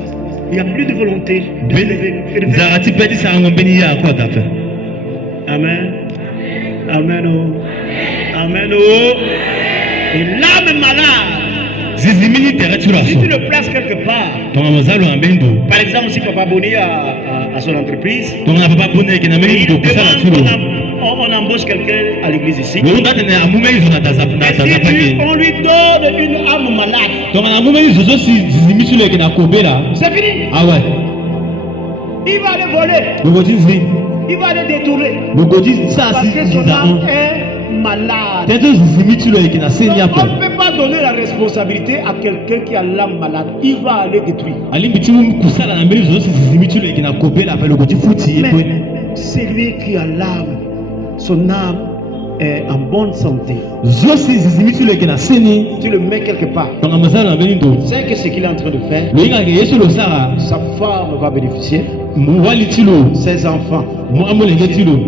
n'y a plus de volonté de se lever et de faire. zarati peti sa ngombeni ya ko tape Amen. Amen. Oh. Amen. Oh. Et l'âme malade, zizimini tere tula si fo tu le places quelque part, tonga mazalo ambendo par exemple, si Papa Boni a son entreprise, tonga na papa bone ke na et meni il ndo kusala tulo demande, on embauche quelqu'un à l'église ici. wo ndate na amume izo na Et tazapa si ke on lui donne une âme malade, tonga na amume izo zo si zizimi tulo ke na kobela c'est fini. ah ouais Il va aller voler, logoti zi il va aller détourner. logoti sa Parce si que son ziza âme est malade. teto zizimi tulo ke na Donc, senya on pa ne peut pas donner la responsabilité à quelqu'un qui a l'âme malade. Il va aller détruire. alimbi timu kusala na mbeli zo si zizimi tulo ke na kobela pa logoti futi Mais ekwe c'est lui qui a l'âme. Son âme est en bonne santé. zo si zizimi tulo ke na seni Tu le mets quelque part. tonga mazalo na mbeli ndo C'est que ce qu'il est en train de faire, loyinga ke yeso lo sara sa femme va bénéficier, wali tilo ses enfants. mo amolenge tilo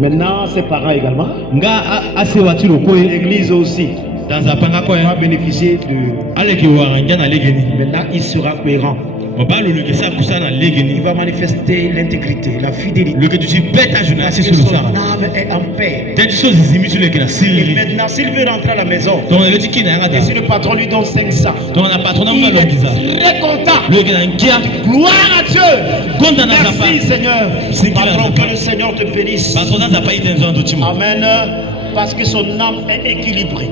Maintenant, ses parents également. nga asewa tilo koye L'église aussi dans apanga va koye bénéficier de... aleki waranga na legeni Maintenant, il sera cohérent. obalo le kesa kusana Il legeni va manifester l'intégrité, la fidélité. le que tu dis beta juna Parce si que sur son le sara âme est en paix. tenti so zizimi tulo ke na Et siri maintenant, s'il veut rentrer à la maison, donc le tiki na yanga et si ta le patron lui donne 500, donc na patronat il mga longiza est très content. le ke na ngia Gloire à Dieu. gonda na zapa Merci Seigneur. C'est qui la Patron, zapa? que le Seigneur te bénisse. patronat zapa ite nzo ndo timo Amen. Parce que son âme est équilibrée.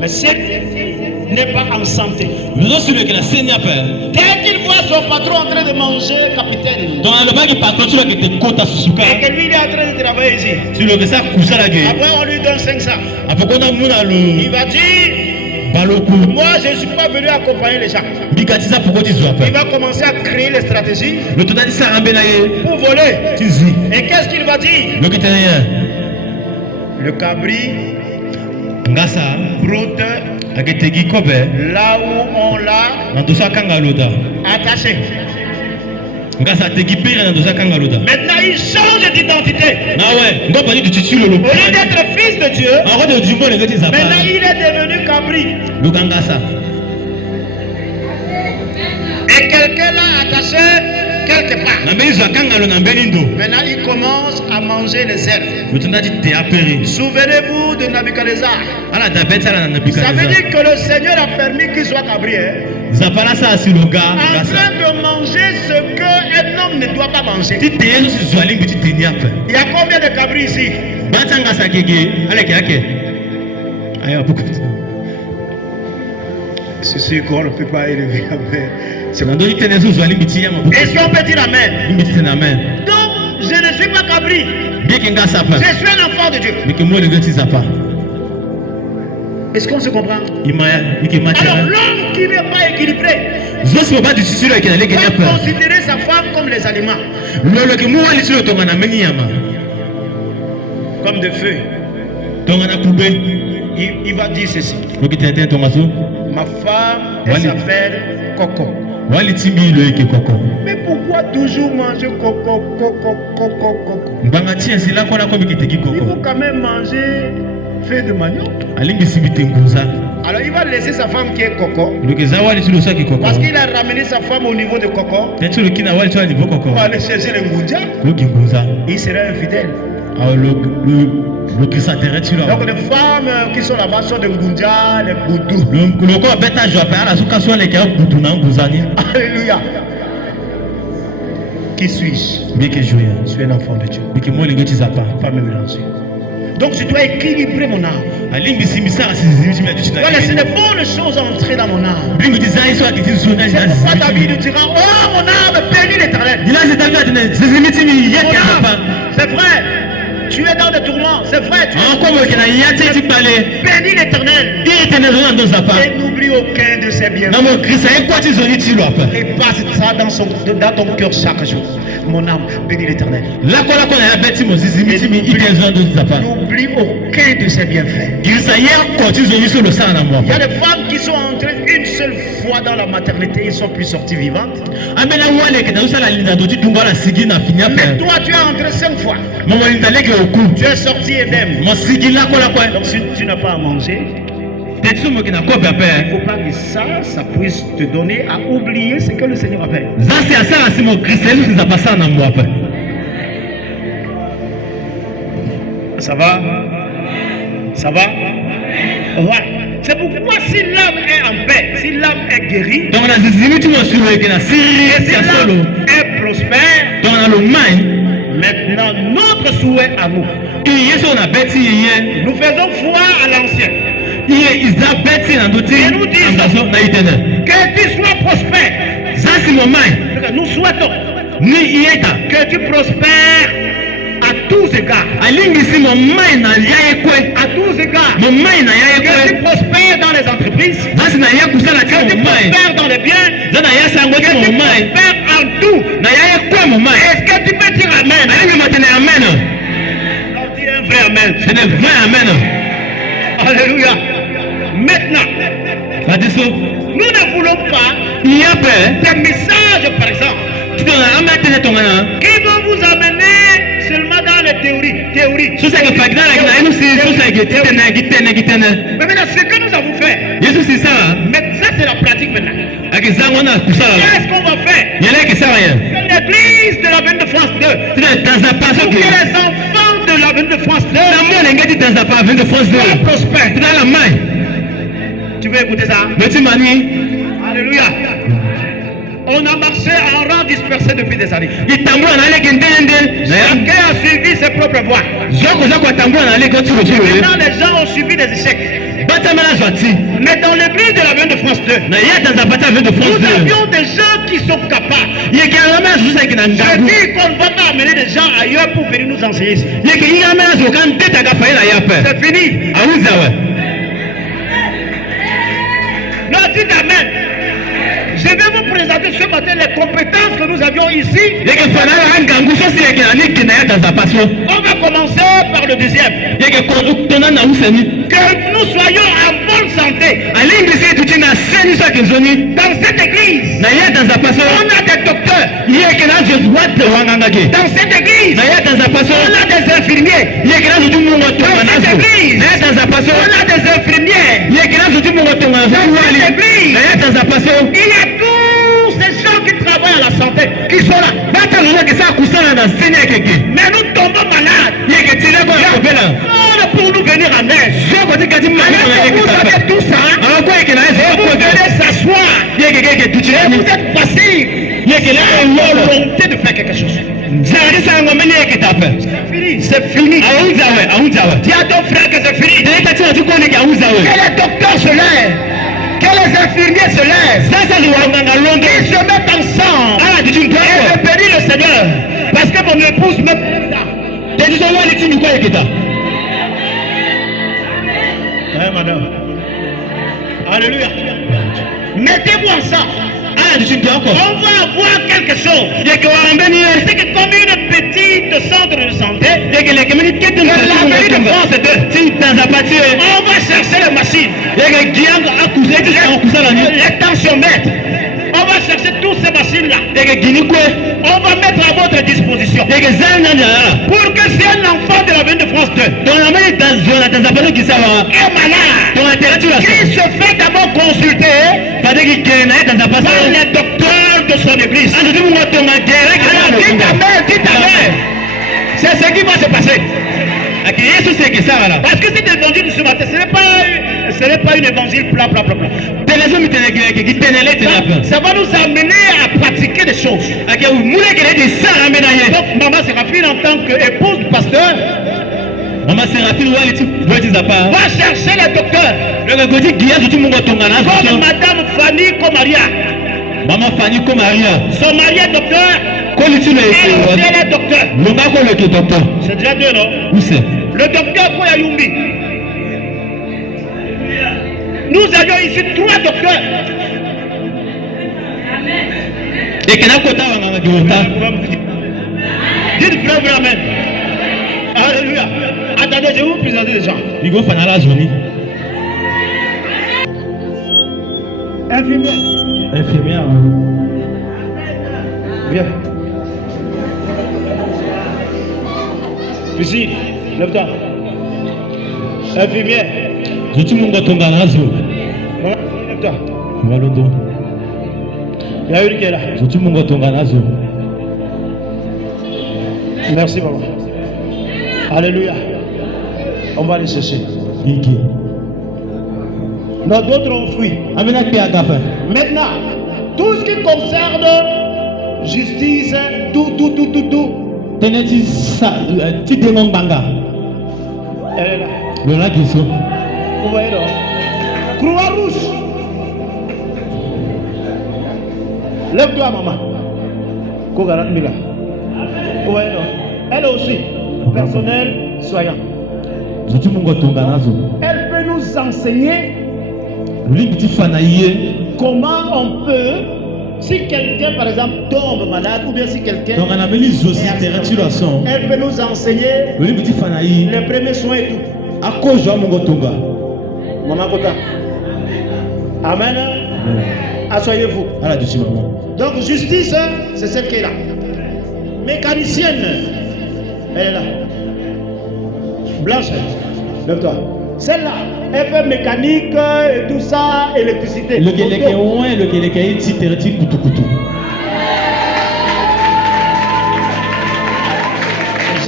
Mais si n'est pas en santé, le zo si le ke na senya pa dès qu'il voit son patron en train de manger, capitaine, donc le bagi patron tulo ke te kota susuka et que lui il est en train de travailler ici, si le ke sa kusala ke après on lui donne 500, apokona muna il lo va dire, baloku moi je ne suis pas venu accompagner les gens. bikatiza pokoti zwa Il pa va commencer à créer les stratégies le totali sara mbe na ye pour voler. tizi Et qu'est-ce qu'il va dire? le ke tene ye Le cabri ngasa broute aketegi kobe là où on l'a na dosa kanga loda attaché. ngasa ategi pere na dosa kanga loda Maintenant il change d'identité. na we ngo bani tu titulo lo Au lieu d'être fils de Dieu, en route de dimbo le ngeti zapa maintenant il est devenu cabri. luka ngasa Et quelqu'un l'a attaché quelque part. Maintenant, il commence à manger les herbes. Souvenez-vous de Nabuchodonosor. Ça veut dire que le Seigneur a permis qu'il soit cabri. En train de manger ce qu'un homme ne doit pas manger. Il y a combien de cabris ici? C'est sûr qu'on ne peut pas élever la main. Est-ce qu'on peut dire amen? Donc, je ne suis pas cabri. Je suis un enfant de Dieu. Est-ce qu'on se comprend? Alors, l'homme qui n'est pas équilibré va considérer sa femme comme les aliments, comme des feuilles. Il va dire ceci: ma femme, elle s'appelle Coco. Mais pourquoi toujours manger coco? Il faut quand même manger feuille de manioc. Alors il va laisser sa femme qui est Coco, parce qu'il a ramené sa femme au niveau de Coco. On va aller chercher le Ngunja. Il sera infidèle. Donc les femmes qui sont là-bas sont des Ngunja, les Boudou. Alléluia. Qui suis-je? Je suis un enfant de Dieu. Pas me mélanger. Donc je dois équilibrer mon âme. Voilà, c'est de bonnes choses à entrer dans mon âme. C'est pourquoi David dira: oh mon âme, bénis l'Éternel. C'est vrai. Tu es dans des tourments, c'est vrai. Bénis l'Éternel. Et n'oublie aucun de ses bienfaits. Et passe ça dans ton cœur chaque jour. Mon âme, bénis l'Éternel. N'oublie aucun de ses bienfaits. Il y a des femmes qui sont entrées une seule fois dans la maternité, ils ne sont plus sorties vivantes. Mais toi, tu es entré 5 fois. Tu es sorti indemne. Donc si tu n'as pas à manger, il ne faut pas que ça puisse te donner à oublier ce que le Seigneur a fait. Ça va? Ça va? Ouais. C'est pourquoi si l'âme est en paix, si l'âme est guérie, et si l'âme est prospère, maintenant notre souhait à nous, nous faisons foi à l'ancien. Et nous disons que tu sois prospère. Nous souhaitons que tu prospères à tous égards. À tous égards. Que tu prospères dans les entreprises. Que tu prospères dans les biens. Que tu prospères en tout. Est-ce que tu peux dire amen? On dit un vrai amen. C'est un vrai amen. Alléluia. Maintenant, nous ne voulons pas des messages, par exemple, qui vont vous amener seulement dans les théories. Mais maintenant, ce que nous avons fait, mais ça c'est la pratique maintenant. Qu'est-ce qu'on va faire? C'est l'église de la Veine de France 2. Pour que les enfants de la Veine de France 2 soient prospères. Tu veux écouter ça? Alléluia. On a marché en rang dispersé depuis des années. Chacun a suivi ses propres voies. Maintenant, les gens ont suivi des échecs. Mais dans l'église de la Veine de France 2, nous avions des gens qui sont capables. Je dis qu'on ne va pas amener des gens ailleurs pour venir nous enseigner ici. C'est fini. Non, dites amen. Je vais vous présenter ce matin les compétences que nous avions ici. On va commencer par le deuxième. Que nous soyons en bonne santé. Dans cette église, on a des docteurs. Dans cette église, on a des infirmiers. Dans cette église, on a des infirmières. Dans cette église, il y a tous ces gens qui travaillent à la santé qui sont là. Mais nous tombons malades. Pour nous venir en aide. Vous avez tout ça. Vous venez s'asseoir. Et vous êtes passif. Volonté de faire quelque chose. C'est fini. C'est fini. Dis à ton frère que c'est fini. Que les docteurs se lèvent. Que les infirmiers se lèvent. Qu'ils se mettent ensemble. Et je bénis le Seigneur. Parce que mon épouse me plaît. Oui, madame. Alléluia. Mettez-vous ensemble. On va avoir quelque chose. C'est que comme une petite centre de santé, l'avenir de France 2, on va chercher les machines, les tensiomètres. On va chercher toutes ces machines-là. On va mettre à votre disposition. Pour que si un enfant de l'avenir de France 2 est malade, qui se fait d'abord consulter par les docteurs de son église. Dites amen. C'est ce qui va se passer. Parce que cet évangile de ce matin, ce n'est pas une évangile bla bla bla bla. Ça va nous amener à pratiquer des choses. Donc maman Séraphine en tant qu'épouse du pasteur va chercher les docteurs. Comme madame Fanny Komaria. Son mari est docteur. Elle aussi elle est docteur. C'est déjà deux, non? Où c'est? Le docteur Koyayumbi. Nous avions ici 3 docteurs. Dites frère, amen. Alléluia. Attendez, je vais vous présenter des gens. Infirmière. Viens. Ici, lève-toi. Infirmière. Lève-toi. Il y a une qui est là. Merci, maman. Alléluia. On va aller chercher. Non, d'autres ont fui. Maintenant, tout ce qui concerne justice, tout. Elle est là. Vous voyez là? Croix-Rouge. Lève-toi, maman. Vous voyez là? Elle aussi, personnel soignant. Elle peut nous enseigner comment on peut, si quelqu'un par exemple tombe malade ou bien si quelqu'un elle peut nous enseigner les premiers soins et tout. Maman Kota. Amen. Asseyez-vous. Donc justice, c'est celle qui est là. Mécanicienne, elle est là. Blanche, lève-toi. Celle-là, elle fait mécanique et tout ça, électricité. Je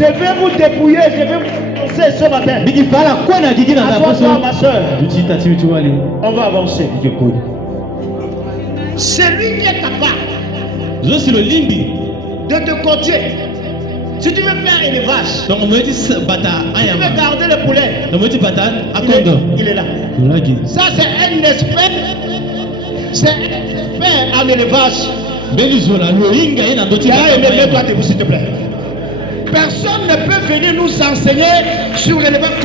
vais vous dépouiller, je vais vous lancer ce matin. Assois-toi, ma soeur. On va avancer. C'est lui qui est capable de te coacher. Si tu veux faire élevage, si tu veux garder le poulet, il est là. Ça, c'est un expert. C'est un expert en élevage. Mets-toi debout, s'il te plaît. Personne ne peut venir nous enseigner sur l'élevage.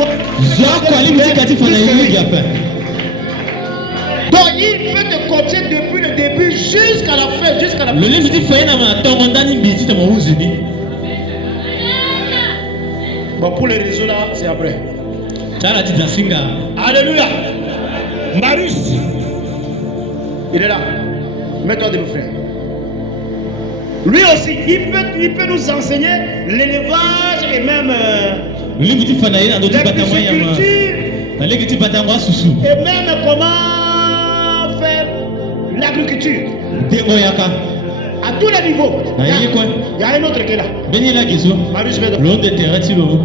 Donc, il peut te coacher depuis le début jusqu'à la fin. Bon, pour les réseaux là, c'est après. Alléluia. Marius, il est là. Mets-toi debout, frère. Lui aussi, il peut nous enseigner l'élevage et même l'agriculture. Et même comment faire l'agriculture. À tous les niveaux. Na yeye quoi? Il y a un autre qui est là. Beni la kiso. Marius Vedo. L'on de terre tilo.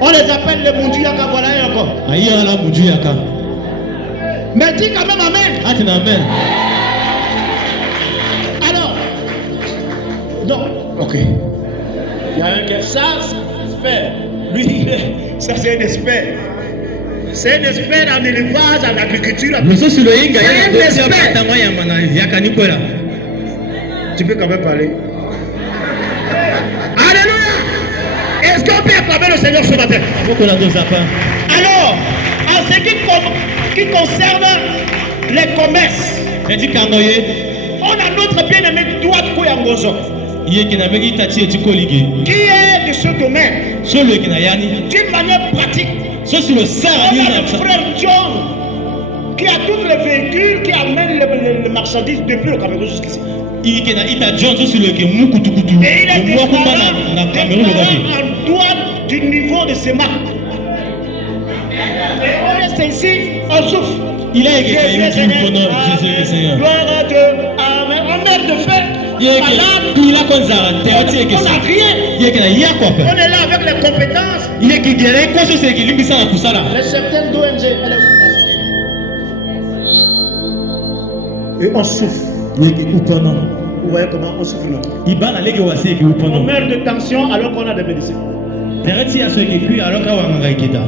On les appelle les Moundjuyaka, voilà et encore. Aïe ala Moundjuyaka. Mais dis quand même amen. Ah tu n'amen. Alors, non, ok. Il y a un qui ça, c'est un expert. Lui, ça c'est un expert. C'est un expert en élevage, en agriculture. Monsieur sur le Inga, C'est un expert. Yakanikwela. Tu peux quand même parler. Alléluia. Est-ce qu'on peut acclamer le Seigneur ce matin? Pourquoi la dose à pas? Alors, en ce qui concerne les commerces, Elle dit Kangoye. on a notre bien-aimé Douat Koyangozo, Iye qui n'a pas dit Tati et Tikoligé. qui est de ce domaine. Sur le Kinayani. D'une manière pratique, Sur le on Sarani. a le frère John, qui a tous les véhicules qui amènent les marchandises depuis le Cameroun jusqu'ici. Il y a Ita John sur le qui Mukutukutu. Et il est Le Mwakumba na Cameroun le gagné. en droit du niveau de ses marques. Et on reste ici, on souffre. Il a écrit pendant Jésus le Seigneur. Gloire à Dieu. Amen. On meurt de faim. Il y a Malade. il a comme ça. On n'a rien. Il y a quoi faire? On est là avec les compétences. Il y a qui guérit quoi sur ce qui lui ça pour ça là. Les certaines d'ONG. Et on souffre. Il y a qui pendant. Vous voyez comment on souffre là. Il va aller au assez qui On pendant. meurt de tension alors qu'on a des médecins. Derrière il y a ceux qui puis alors qu'on va en Gaïketa.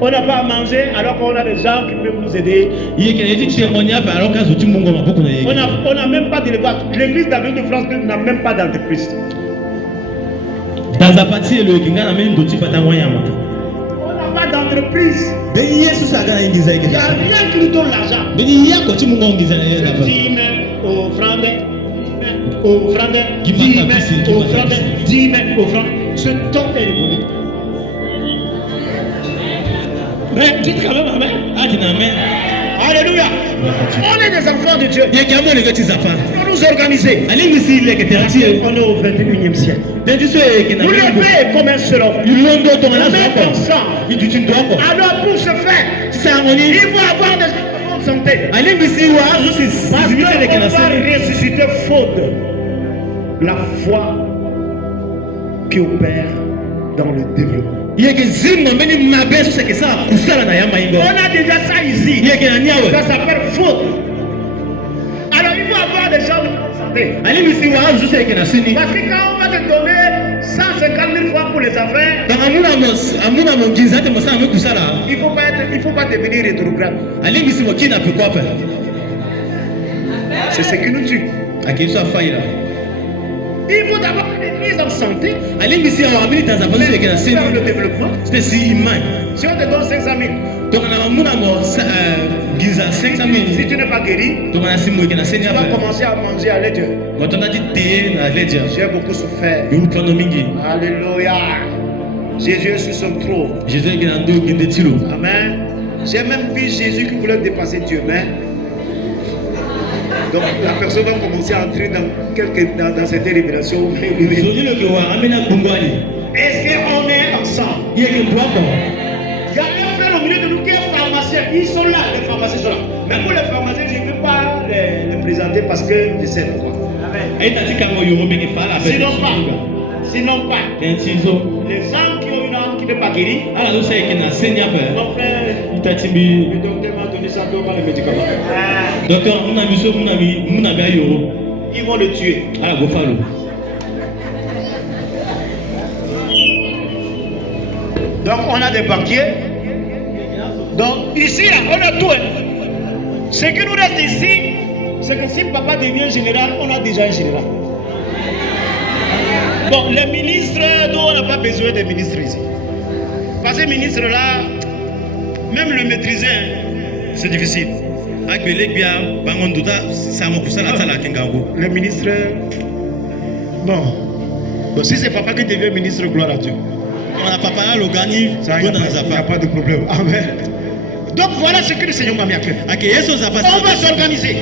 On n'a pas à manger alors qu'on a des gens qui peuvent nous aider. Il y a qui dit témoignage alors qu'on a tout mon goma beaucoup On n'a même pas d'élevage. L'église d'Avenue de France n'a même pas d'entreprise. dans la partie le qui n'a même d'autres pas moyen. On n'a pas d'entreprise. Ben Yesu ça gagne Il n'y a rien qui nous donne l'argent. Ben il y a quoi tu mon goma gizana là-bas. 10 000 offrandes, 10 000 offrandes, 10 000 offrandes. Ce temps est évolué. Mais dites quand même amen. Ah tu n'amen. Alléluia. On est des enfants de Dieu. Il y a qui a mon les petits enfants. Il faut nous organiser. Allez ici les qui On est au 21e siècle. ben tu sais qui n'a Vous même levez comme un seul homme. il l'ont d'autres on a Même ça ensemble. il dit tu dois quoi. Alors pour ce faire, C'est harmonie. il faut avoir des bonne santé. Allez ici wa juste Parce limiter les qu'on va canasses. ressusciter faute la foi qui opère dans le développement. Il y a qui zimma meni mabe sur ce que ça kusala na yama ingo. On a déjà ça ici. Il y a qui na niawe. Ça s'appelle faute. Alors il faut avoir des gens de bonne santé. Allez ici wa juste les canasses ni. Parce que quand on va te donner 150 000 francs pour les affaires, Dans amuna mon gizate mo sa me kusala. il faut pas devenir rétrograde. Allez ici mo qui n'a plus quoi faire. C'est ce qui nous tue. À qui soit faille là. Il faut d'abord une église en santé. Allez ici on a mis dans sa famille les canasses Faire le ni. développement. C'est si humain. Si on te donne 500 000, Donc on a amuna mo giza 500 si 000. tu n'es pas guéri, Donc on a si mo canasses ni tu vas après. commencer à manger à l'aide. Mo tonda dit té na ledia. J'ai beaucoup souffert. Yo plano mingi. Alléluia. Jésus est sur son trône. Jésus qui n'a deux qui détilo. Amen. J'ai même vu Jésus qui voulait dépasser Dieu. Mais donc la personne va commencer à entrer dans cette révélation. Zoni le ke wa amena bungwali. Est-ce qu'on est ensemble? Il y a que bois bon. Il y a un frère au milieu de nous qui est pharmacien. Ils sont là, les pharmaciens sont là. Mais pour les pharmaciens, je ne veux pas les présenter parce que je sais pourquoi. Amen. Et t'as dit quand yo robé fala avec. Sinon pas. Tizo. Les gens qui ont une âme qui n'est pas guérie. Ala do say que na senya pe. Mon frère, Itatimbi. le docteur m'a donné ça pour les médicaments. Docteur muna biso muna bi ayo. Ils vont le tuer. Ala go falo. Donc on a des banquiers. Donc ici, là, on a tout. Ce qui nous reste ici, c'est que si papa devient général, on a déjà un général. Bon, les ministres, nous, on n'a pas besoin des ministres ici. Parce que les ministres là, même le maîtriser, c'est difficile. Akbele bia bangonduta samo kusala tala kengango. Les ministres, bon. Bon, si c'est papa qui devient ministre, gloire à Dieu. On a papa là le gagni Ça, il n'y a pas de problème. Amen. Donc voilà ce que le Seigneur m'a mis à cœur. OK, yeso za pas. On va s'organiser.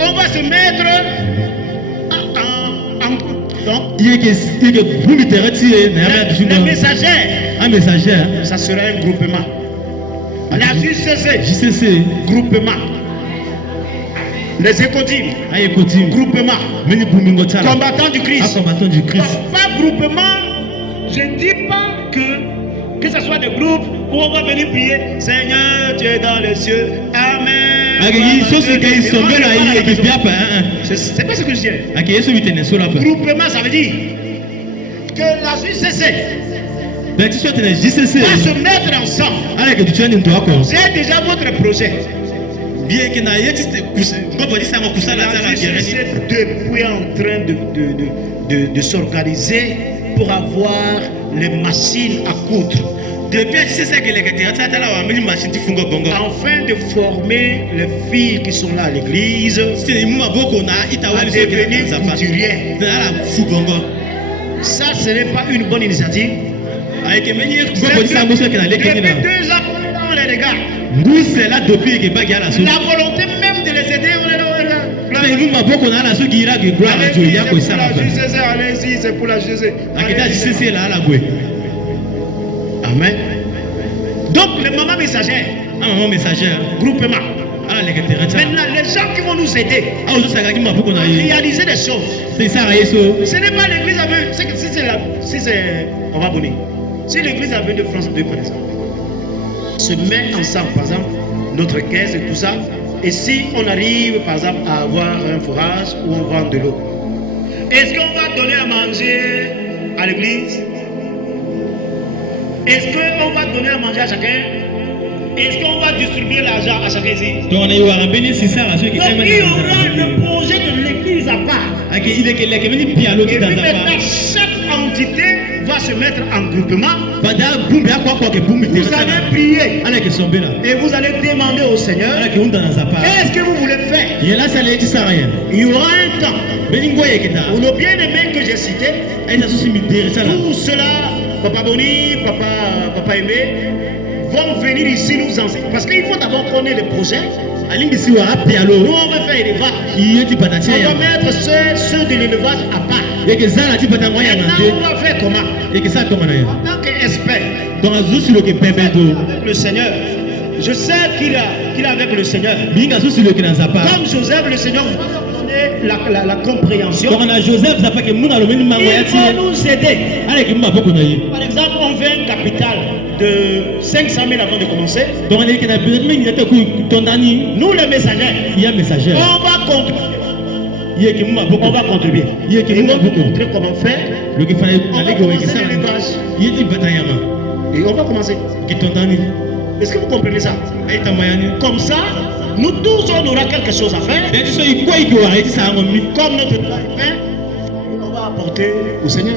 On va se mettre en donc, Il y a que vous littératie na yama les dusunga. messagers, Un messager. ça sera un groupement. La JCC, JCC. groupement. Les écotimes, aye kotim groupement, meni bumingo tsala combattants du Christ. combattant du Christ Pas groupement, je ne dis pas que ce soit des groupes où on va venir prier. Seigneur, tu es dans les cieux. Amen. ake yi so se kai sombela yi ke biapa C'est pas ce que je dis. ake yeso bitene so la pa Groupement, ça veut dire que la JCC da ti so tene JCC va se mettre ensemble. ala ke tu ndo ako C'est déjà votre projet. bien que na yeti ngobo di sango kusala La tsala JCC gerani depuis en train de s'organiser pour avoir les machines à coudre. depuis JCC ke le ke tata tala wa meni machine ti fungo bongo Afin de former les filles qui sont là à l'église c'est mu maboko na à itawali so ke devenir zafa couturiers. ala fu bongo Ça, ce n'est pas une bonne initiative. aye ke meni ngobo di sango so ke na leke Depuis na 2 ans, on est dans les regards. nguse la depuis ke bagi ala so La volonté même de les aider, on est là. mais mu maboko na ala so ki ira ke gloire na jo ya ko C'est pour sala la pa JCC, allez-y, c'est pour la JCC. akita Allez-y. JCC la ala gwe Amen. Donc, les mamans messagères, ama mo messagère groupement. ala leke terrain tsala Maintenant, les gens qui vont nous aider awo so saka ki maboko na à yi réaliser des choses. c'est ça yeso Ce n'est pas l'église avec. Si c'est. On va bonner. Si l'église avec de France 2, par exemple, se met ensemble, par exemple, notre caisse et tout ça, et si on arrive, par exemple, à avoir un forage où on vend de l'eau, est-ce qu'on va donner à manger à l'église? Est-ce qu'on va donner à manger à chacun? Est-ce qu'on va distribuer l'argent à chacun ici? donc na yi wa beni sisa la so ki Donc, il y aura le projet de l'église à part. ake ile ke leke meni pialo Et ki puis dans maintenant, pa chaque entité va se mettre en groupement. bada bumbi akwa kwa ke bumbi Vous terrain allez prier ala ke sombela et vous allez demander au Seigneur ala ke unda na zapa qu'est-ce que vous voulez faire. yela sala yeti sara ya Il y aura un temps beni ngoye kita où nos bien-aimés que j'ai cités, aita so si mi terrain sala tout cela, Papa Boni, Papa Aimé, vont venir ici nous enseigner. Parce qu'il faut d'abord qu'on ait les projets. alingi si wa Nous, pialo on va faire l'élevage. yeti patati On ya va mettre ceux de l'élevage à part. eke zala ti pata ngoya Maintenant, mande on va faire comment? eke sa tonga na ya En tant qu'expert, donc azu si lo ke pepeto avec le Seigneur, je sais qu'il est avec le Seigneur. binga so si lo ke na zapa Comme Joseph, le Seigneur va donner la compréhension. donc na Joseph zapa ke muna lo meni mango ya Il ti va nous aider. ala ke maboko na yi Par exemple, on fait un capital de 500 000 avant de commencer. donc na ke na peut-être mingi ta ku tondani Nous, les messagers, ya messagère on va contribuer. yeke mu maboko On va contribuer. yeke Et mu on va vous maboko montrer comment faire. lo ke fana On va aleke wa ke commencer sala l'élevage. yeti pata yama Et on va commencer. ki tondani Est-ce que vous comprenez ça? aita mayani Comme ça, nous tous, on aura quelque chose à faire. deti so ikwa iki wa yeti sa ngomi Comme notre pain, on va apporter au Seigneur.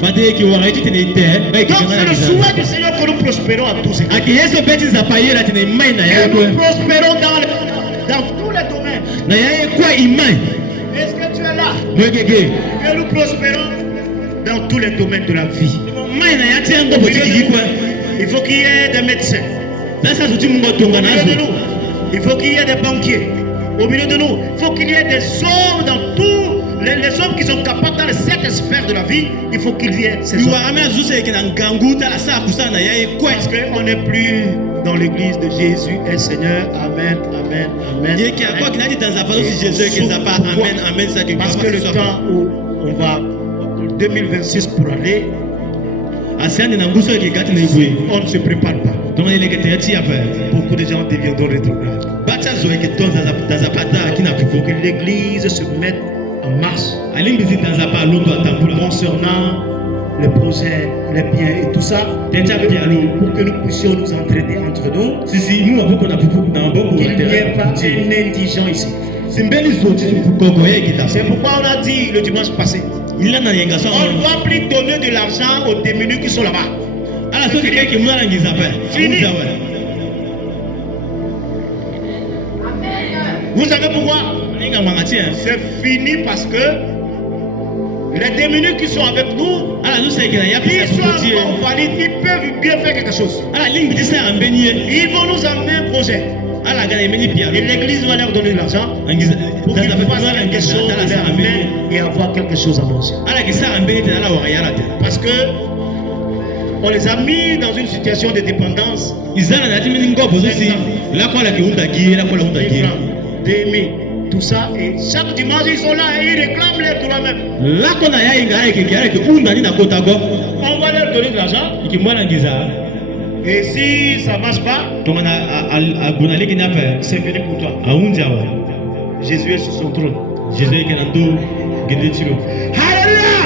fade ki wa yeti tene te ba ki Donc, c'est le souhait du Seigneur que nous prospérons à tous. ake yeso beti za payera tene mai na ya Que ko nous prospérons dans tous les domaines. na ya kwa imai Est-ce que tu es là? mwekeke Que nous prospérons dans tous les domaines de la vie. mai na ya tie ndo boti ki kwa Il faut qu'il y ait des médecins. sasa so ti mungo tonga Au milieu de nazo nous, il faut qu'il y ait des banquiers. Au milieu de nous, il faut qu'il y ait des hommes dans tous les hommes qui sont capables dans les 7 sphères de la vie. Il faut qu'il y ait ces hommes. iwa amena zusa yake na ngangu tala sa kusana na ya kwa Parce qu'on n'est plus dans l'église de Jésus et Seigneur. Amen, amen, amen. yeke akwa kinati dans aparo si Jésus que ça pas amen amen ça que Parce que le temps où on va 2026 pour aller, asiane na nguso yake kati na ibwe on ne se prépare pas. donc ile ke te ti apa Beaucoup de gens deviendront rétrogrades. bacha zo yake tonza dans apata kina Il faut kufoke que l'église se mette en marche alimbizi dans apa londo atambula concernant les projets, les biens et tout ça. Déjà pialo Pour que nous puissions nous entraider entre nous. sisi mu aboko na pupu na boko Qu'il n'y ait pas un indigent ici. simbeli zo ti koko yake ta C'est pourquoi on a dit le dimanche passé. ila na yenga so On ne va plus donner de l'argent aux démunis qui sont là-bas. ala so ke ke mwana ngiza pa Fini. Vous savez pourquoi? ninga mangati C'est fini parce que les démunis qui sont avec nous, ala zo seke na ya ils pesa sont kuti encore valides, ils peuvent bien faire quelque chose. ala limbi ti sa ambeni Ils vont nous amener un projet. ala gana imeni pialo Et l'église va leur donner de l'argent angiza pour qu'ils dans fassent apata quelque chose ngisa de sa leur ambeni main et avoir quelque chose à manger. ala ki sa ambeni te ala wa yala te Parce que on les a mis dans une situation de dépendance. izana na ti mini ngobo zo si la kwa la ki unda gi la kwa la unda 1000 gi francs, 2000, tout ça, et chaque dimanche ils sont là et ils réclament leurs droits même. On va leur donner de l'argent. Et si ça ne marche pas, c'est fini pour toi. Jésus est sur son trône. Alléluia!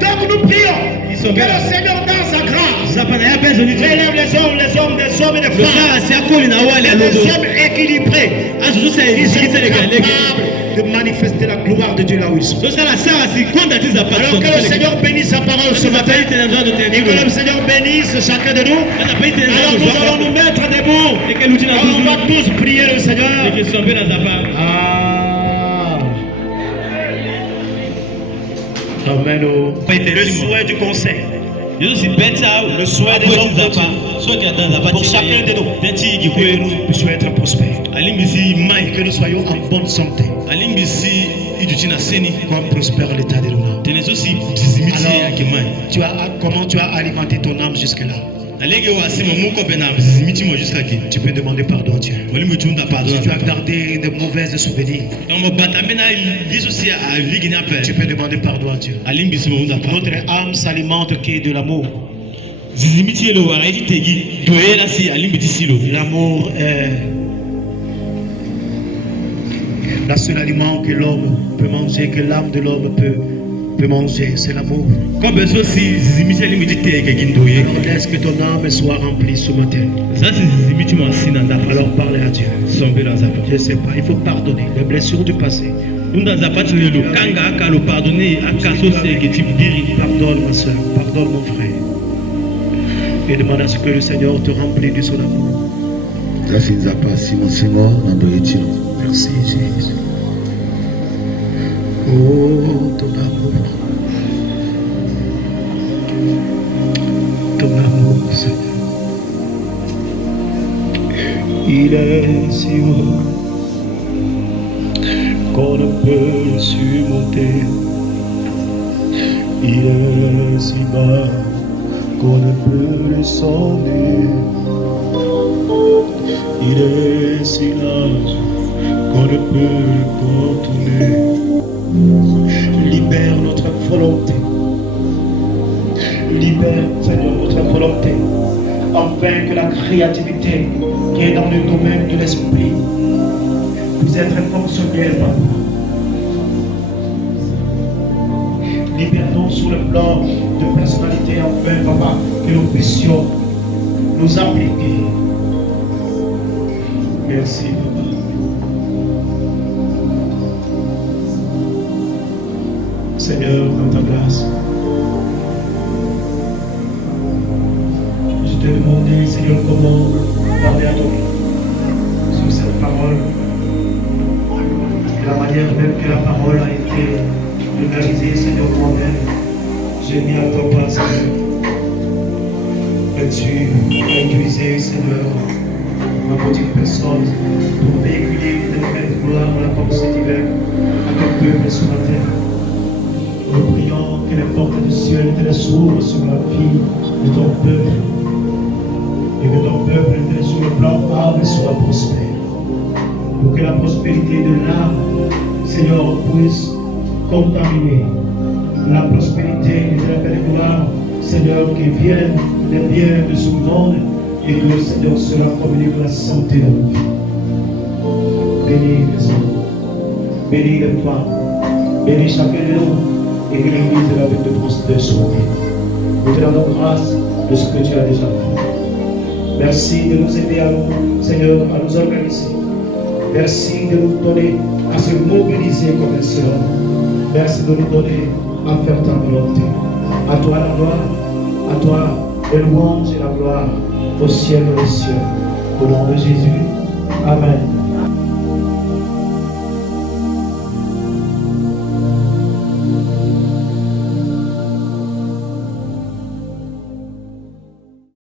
Donc nous prions que le Seigneur dans sa grâce élève les hommes et des femmes, des hommes équilibrés. Ils sont capables de manifester la gloire de Dieu là où ils sont. Alors que le Seigneur bénisse sa parole ce matin et que le Seigneur bénisse chacun de nous. Alors nous allons nous mettre debout. On va tous prier le Seigneur. Amen. Le souhait du conseil. Le souhait des hommes de Dieu pour chacun de nous, que nous puissions être prospères et que nous soyons en bonne santé comme prospère l'état de l'honneur. Alors, comment tu as alimenté ton âme jusque-là? Tu peux demander pardon à Dieu. Si tu as gardé de mauvais souvenirs, tu peux demander pardon à Dieu. Notre âme s'alimente qui est de l'amour. L'amour est le seul aliment que l'homme peut manger, que l'âme de l'homme peut manger, c'est l'amour. Alors laisse que ton âme soit remplie ce matin. Alors parlez à Dieu. Je ne sais pas, il faut pardonner les blessures du passé. Pardonne ma soeur, pardonne mon frère. Et demande à ce que le Seigneur te remplisse de son amour. Merci Jésus. Oh, ton amour. Ton amour, Seigneur. Il est si haut qu'on ne peut le surmonter. Il est si bas qu'on ne peut le sonder. Il est si large qu'on ne peut le contourner. Libère notre volonté. Libère, Seigneur, notre volonté. Afin que la créativité qui est dans le domaine de l'esprit puisse être fonctionnelle, Papa. Libère-nous sur le plan de personnalité, afin, Papa, que nous puissions nous appliquer. Merci, Papa. Seigneur, dans ta grâce, je t'ai demandé, Seigneur, comment parler à toi sur cette parole, et la manière même que la parole a été vulgarisée, Seigneur, moi-même, j'ai mis à ton pas, Seigneur, que tu as utilisé, Seigneur, ma petite personne, pour véhiculer de nouvelles gloires à la pensée divine à ton peuple ce matin. Nous prions que les portes du ciel te s'ouvrent sur la vie de ton peuple et que ton peuple sur le plan âme soit prospère. Pour que la prospérité de l'âme, Seigneur, puisse contaminer la prospérité de la belle gloire, Seigneur, qui viennent des biens de ce monde et que le Seigneur sera communique la santé de nos vies. Bénis les hommes, bénis les femmes, bénis chacun de nous. Et que l'Église de la vie de prospère soit. Nous te rendons grâce de ce que tu as déjà fait. Merci de nous aider à nous, Seigneur, à nous organiser. Merci de nous donner à se mobiliser comme un seul homme. Merci de nous donner à faire ta volonté. À toi la gloire, à toi les louanges et la gloire au ciel et aux cieux. Au nom de Jésus. Amen.